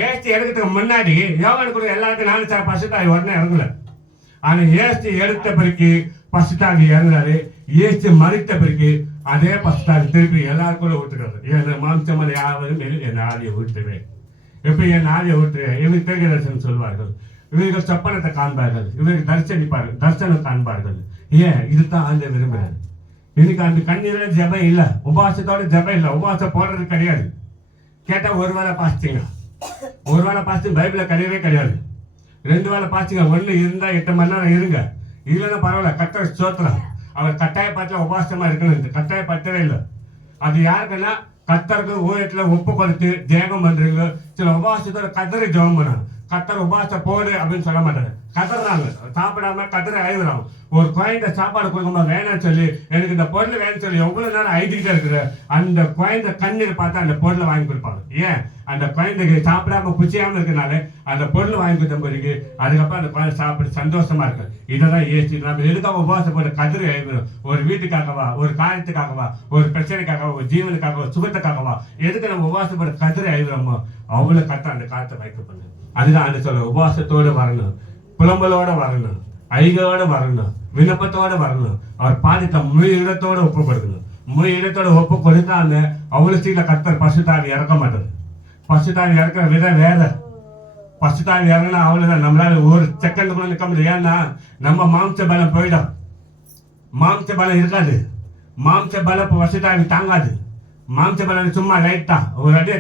ஏற்று எடுக்கிறதுக்கு முன்னாடி யோகனுக்கு எல்லாருக்கும் நானு சார் பசுத்தாவி உடனே இறங்கல. ஆனா ஏசு எடுத்த பிறகு பசுத்தாவி இறங்குறாரு. ஏசு மறித்த பிறகு அதே பசுத்தாவி திருப்பி எல்லாருக்கும் ஊட்டுறாரு. என் மாம்சமான யாவரும் என் ஆவியை ஊட்டுவேன். எப்படி என் ஆவியை ஊட்டுவேன்? இவங்க தீர்க்க தரிசனம் சொல்வார்கள், இவர்கள் சொப்பனத்தை காண்பார்கள், இவர்கள் தரிசனம் காண்பார்கள். ஏன் இதுதான் ஆண்டவர் விரும்புறாரு. இன்னைக்கு அந்த கண்ணீரோட ஜபம் இல்லை, உபாசத்தோட ஜபம் இல்லை, உபாசம் போடுறது கிடையாது. கேட்டா ஒரு வேளை பாசிட்டீங்க, ஒரு வேளை பாசிட்டு பைபிள கிடையவே கிடையாது. 2 வேளை பாசிங்க, ஒண்ணு இருந்தா 8 மணி நேரம் இருங்க, இல்லைன்னா பரவாயில்ல. கட்டளை ஸ்தோத்திரம். அவர் கட்டாயப்பாட்டில் உபாசமா இருக்கணும், கட்டாயப்பட்டவே இல்லை. அது யாருக்குன்னா கத்தருக்கு ஊழியத்துல ஒப்பு கொடுத்து ஜெபம் பண்றீங்க. சில உபாசத்தோட கதறி ஜெபம் பண்ணாங்க. கத்தர் உபாச போடு அப்படின்னு சொல்ல மாட்டாங்க, கதறாங்க, சாப்பிடாம கதற அழுகுறாங்க. ஒரு குழந்தை சாப்பாடு கொடுக்கும்போது வேணாம்னு சொல்லி எனக்கு இந்த பொருள் வேணும்னு சொல்லி எவ்வளவு நேரம் அழுதுகிட்டே இருக்குது. அந்த குழந்தை கண்ணீர் பார்த்தா அந்த பொருளை வாங்கி கொடுப்பாங்க. ஏன்? அந்த குழந்தைக்கு சாப்பிடாம புச்சியாம இருக்கனால அந்த பொருள் வாங்கி கொடுத்த பிறகு அதுக்கப்புறம் அந்த குழந்தை சாப்பிட்டு சந்தோஷமா இருக்கு. இதெல்லாம் ஏசி நம்ம எதுக்காக உபவாசப்பட்டு கதிரை எழுதணும்? ஒரு வீட்டுக்காகவா, ஒரு காரியத்துக்காகவா, ஒரு பிரச்சனைக்காகவா, ஒரு ஜீவனுக்காகவா, சுகத்துக்காகவா? எதுக்கு நம்ம உபவாசப்பட்டு கதிரை எழுதுறோமோ அவ்வளவு கட்ட அந்த காலத்தை வைக்கப்படணும். அதுதான் அந்த சொல்ல உபவாசத்தோடு வரணும், புலம்பலோட வரணும், ஐகளோட வரணும், விண்ணப்பத்தோட வரணும். அவர் பாதித்த முழு இடத்தோட ஒப்பு கொடுக்கணும். முழு இடத்தோட ஒப்பு கொடுக்காம அவ்வளவு சீக்கிரம் கர்த்தர் பசுத்தாவி இறக்க மாட்டார். பசுத்தாவி இறக்குற விதம் வேற. பசுத்தாவி இறங்கினா அவ்வளவுதான், நம்மளால ஒரு செகண்ட் கூட நிற்க முடியாது. ஏன்னா நம்ம மாம்ச பலம் போயிடும், மாம்ச பலம் இருக்காது. மாம்ச பலம் பசுத்தாவி தாங்காது. மாம்ச பலம் சும்மா லைட்டா ஒரு அடி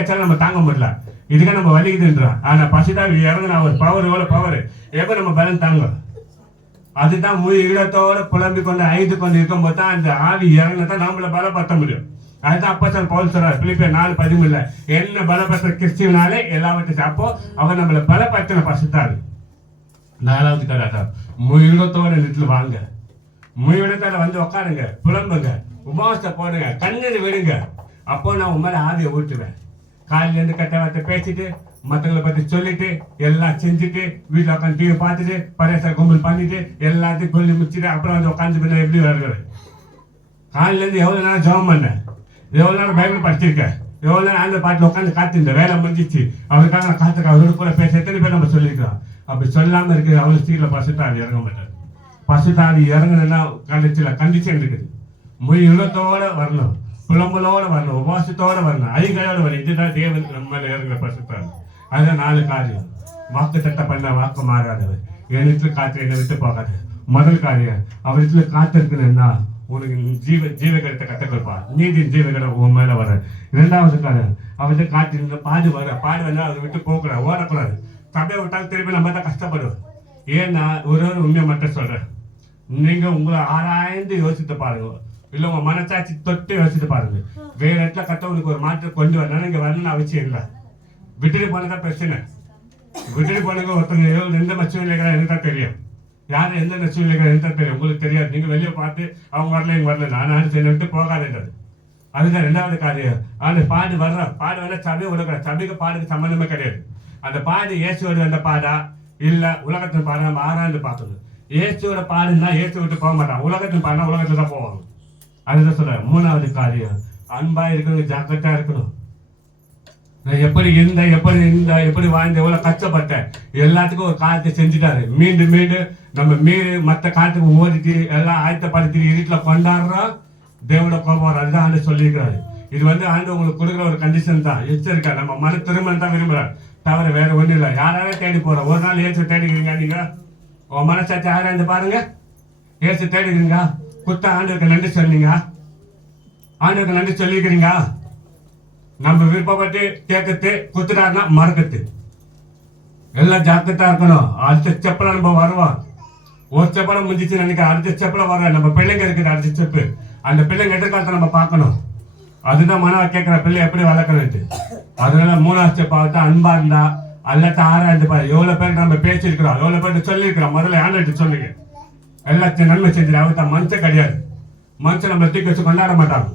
அச்சாலும் நம்ம தாங்க முடியல. இதுக்கு நம்ம வலிக்குதுன்றோம். ஆனா பசுத்தாவி இறங்கினா ஒரு பவர், எவ்வளவு பவர், எப்ப நம்ம பலம் தாங்கும். அதுதான் முழு இடத்தோட புலம்பி கொண்டு ஐந்து கொண்டு இருக்கும் போது தான் அந்த ஆவி இறங்கினதான் நம்மள பலப்படுத்த முடியும். அதுதான் அப்போஸ்தலன் பவுல் சொல்றார் பிலிப்பியர் 4:13 என்ன பலப்படுத்த கிறிஸ்துவினாலே எல்லாவற்றையும். அப்போ அவர் நம்மளை பலப்படுத்தின பசுத்தாவி. 4வது கதை முழு இடத்தோட நின்று வாங்க, முழு இடத்தோட வந்து உட்காருங்க, புலம்புங்க, உபவாசத்தை போடுங்க, கண்ணீர் விடுங்க. அப்போ நான் உன் மேலே ஆவியை ஊற்றுவேன். காலையிலேருந்து கட்ட வார்த்தை பேசிட்டு, மற்றவங்களை பற்றி சொல்லிட்டு, எல்லாம் செஞ்சுட்டு, வீட்டில் உட்காந்து டிவி பார்த்துட்டு, பரையசா கும்பல் பண்ணிட்டு, எல்லாத்தையும் கொல்லி முடிச்சுட்டு, அப்புறம் வந்து உட்காந்து பின்ன எப்படி வருகிறது? காலையிலேருந்து எவ்வளோ நேரம் ஜெபம் பண்ணேன், எவ்வளோ நேரம் பைபிள் படிச்சிருக்கேன், எவ்வளோ நேரம் அந்த பாட்டில் உட்காந்து காத்திருந்தேன். வேலை முடிஞ்சிச்சு, அவருக்காக நான் காத்துக்க, அவரோட கூட பேச எத்தனை பேர் நம்ம சொல்லியிருக்கிறோம். அப்படி சொல்லாமல் இருக்குது அவ்வளோ சீக்கிரம் பசுத்தாவி இறங்க மாட்டார். பசுத்தாவி இறங்கணுன்னா கண்டிஷன் இருக்குது. மொழி உள்ளத்தோடு வரணும், புலம்பலோடு வரணும், உபவாசத்தோடு வரணும், அதிகாரோடு வரணும். இதுதான் தேவன் நம்ம மேலே இறங்குற பசுத்தாவி. அதுதான் 4 காரியம். வாக்கு தட்டை பண்ண வாக்கு மாறாதவர், என்னிடத்துல காற்று என்னை விட்டு போகாது. முதல் காரியம், அவரிடத்துல காத்து இருக்குன்னா உனக்கு ஜீவகரத்தை கற்றுக் கொடுப்பார். நீதியின் ஜீவகரை உன் மேலே வர. 2வது காரியம், அவர்கிட்ட காற்று பாடு வர. பாடு வந்தால் அதை விட்டு போகக்கூடாது, ஓடக்கூடாது. சபையை விட்டாலும் திருப்பி நம்ம தான் கஷ்டப்படுவோம். ஏன்னா ஒரு உண்மையை மட்டும் சொல்கிறேன், நீங்கள் உங்களை ஆராய்ந்து யோசித்து பாருங்க, இல்லை உங்கள் மனசாட்சி தொட்டு யோசித்து பாருங்க. வேற இடத்துல கத்தவனுக்கு ஒரு மாற்றம் கொண்டு வரணும், இங்கே வரணும்னு அவசியம் இல்லை. விட்டுட்டு போனதான் பிரச்சனை. விட்டுட்டு போனது ஒருத்தங்க எந்த சூழ்நிலைகளா எனக்கு தான் தெரியும், யாரும் எந்த சூழ்நிலைகள் எனக்கு தான் தெரியும், உங்களுக்கு தெரியாது. நீங்கள் வெளியே பார்த்து அவங்க வரல இங்கே வரல, நான் சரி விட்டு போகாதுன்றது. அதுதான் 2வது காரியம். அந்த பாடு வர்ற பாடு வர சபையை விடக்கூடாது. சபைக்கு பாடுக்கு சம்மந்தமே கிடையாது. அந்த பாடு இயேசுவோட வந்த பாடா இல்லை உலகத்தின் பாடம் நம்ம ஆராய்ந்து பார்க்கணும். இயேசுவோட பாடுன்னா இயேசு விட்டு போக மாட்டான், உலகத்தின் பாடினா உலகத்துல தான் போவாங்க. அதுதான் சொல்றேன். 3வது காரியம், அன்பா இருக்கணும், ஜாக்கிரதா இருக்கணும். நான் எப்படி வாழ்ந்த எவ்வளவு கஷ்டப்பட்டேன், எல்லாத்துக்கும் ஒரு காலத்தை செஞ்சுட்டாரு. மீண்டும் நம்ம மீறி மற்ற காலத்துக்கு ஓடிட்டு எல்லாம் ஆயத்தப்படுத்தி வீட்டில் கொண்டாடுறோம், தேவனோட கோபம். அதுதான் ஆண்டு சொல்லியிருக்கிறாரு. இது ஆண்டு உங்களுக்கு கொடுக்குற ஒரு கண்டிஷன் தான், எச்சரிக்கை. நம்ம மன திருமணம் தான் விரும்புறாரு, தவிர வேற ஒன்றும் இல்லை. யாராவது தேடி போறோம். ஒரு நாள் ஏசு தேடிக்கிறீங்க, நீங்க உன் மனசாட்சி ஆராய்ந்து பாருங்க. ஏசு தேடிக்கிறீங்க, குத்த ஆண்டுக்கு நன்றி சொன்னீங்க, ஆண்டுக்கு நன்றி சொல்லிக்கிறீங்க. நம்ம விருப்பப்பட்டு கேட்கறது, குத்துட்டாருன்னா மறக்கத்து. எல்லாம் ஜாக்கிரதா இருக்கணும். அடுத்த ஸ்டெப்ல நம்ம வருவோம். ஒரு ஸ்டெப்ல முடிஞ்சிச்சு நினைக்க, அடுத்த ஸ்டெப்ல வர நம்ம பிள்ளைங்க இருக்குது. அடுத்த ஸ்டெப்பு அந்த பிள்ளைங்க எதிர்காலத்தை நம்ம பார்க்கணும். அதுதான் மனவ கேட்கிற பிள்ளை எப்படி வளர்க்கணும்ட்டு. அதனால 3வது ஸ்டெப் ஆகுது, அன்பா இருந்தா எல்லாத்தையும் ஆராய்ந்து பாரு. எவ்வளவு பேர் நம்ம பேசியிருக்கிறோம், எவ்வளவு பேர் சொல்லியிருக்கிறோம். முதல்ல ஆண்டு சொல்லுங்க, எல்லாத்தையும் நன்மை செஞ்சிரு. அவங்க தான் மனுஷன் கிடையாது. மனுஷன் நம்ம தூக்கி வச்சு கொண்டாட மாட்டாங்க,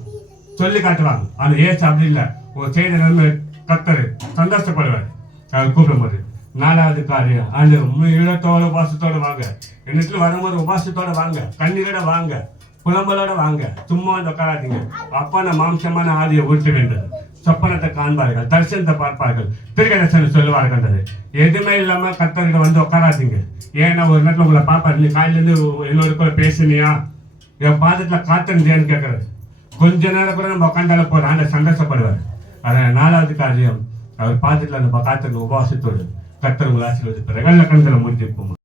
சொல்லி காட்டுவாங்க. ஆனால் ஏசு அப்படி இல்லை, ஒரு செய்த நன்மை கத்தரு சந்தோஷப்படுவார் அவர் கூப்பிடும்போது. 4வது காரியம், அந்த இடத்தோட உபாசத்தோடு வாங்க. என்னத்துல வரும்போது உபாசத்தோட வாங்க, கண்ணீரோட வாங்க, புலம்பலோட வாங்க. சும்மா அந்த உட்காராதீங்க. அப்பான மாம்சமான ஆதியை ஊற்ற வேண்டது, சொப்பனத்தை காண்பார்கள், தரிசனத்தை பார்ப்பார்கள், திருக்கதர்சனம் சொல்லுவார்கள். எதுவுமே இல்லாம கத்தர்கிட்ட உட்காராதீங்க. ஏன்னா ஒரு நேரத்தில் உங்களை பார்ப்பாரு, நீ காலையிலேருந்து என்னோட கூட பேசுனியா, என் பாதத்துல காத்திருந்தியான்னு கேட்கறது. கொஞ்ச நேரம் கூட நம்ம உட்காந்தால போறோம், அந்த சந்தோஷப்படுவார். அதான் 4வது காரியம், அவர் பாதத்துல நம்ம காத்திருந்த உபவாசத்தோடு கத்தர் உங்களை ஆசீர்வதிப்பார். வெள்ள கண்களை முடிஞ்சிருப்போம்.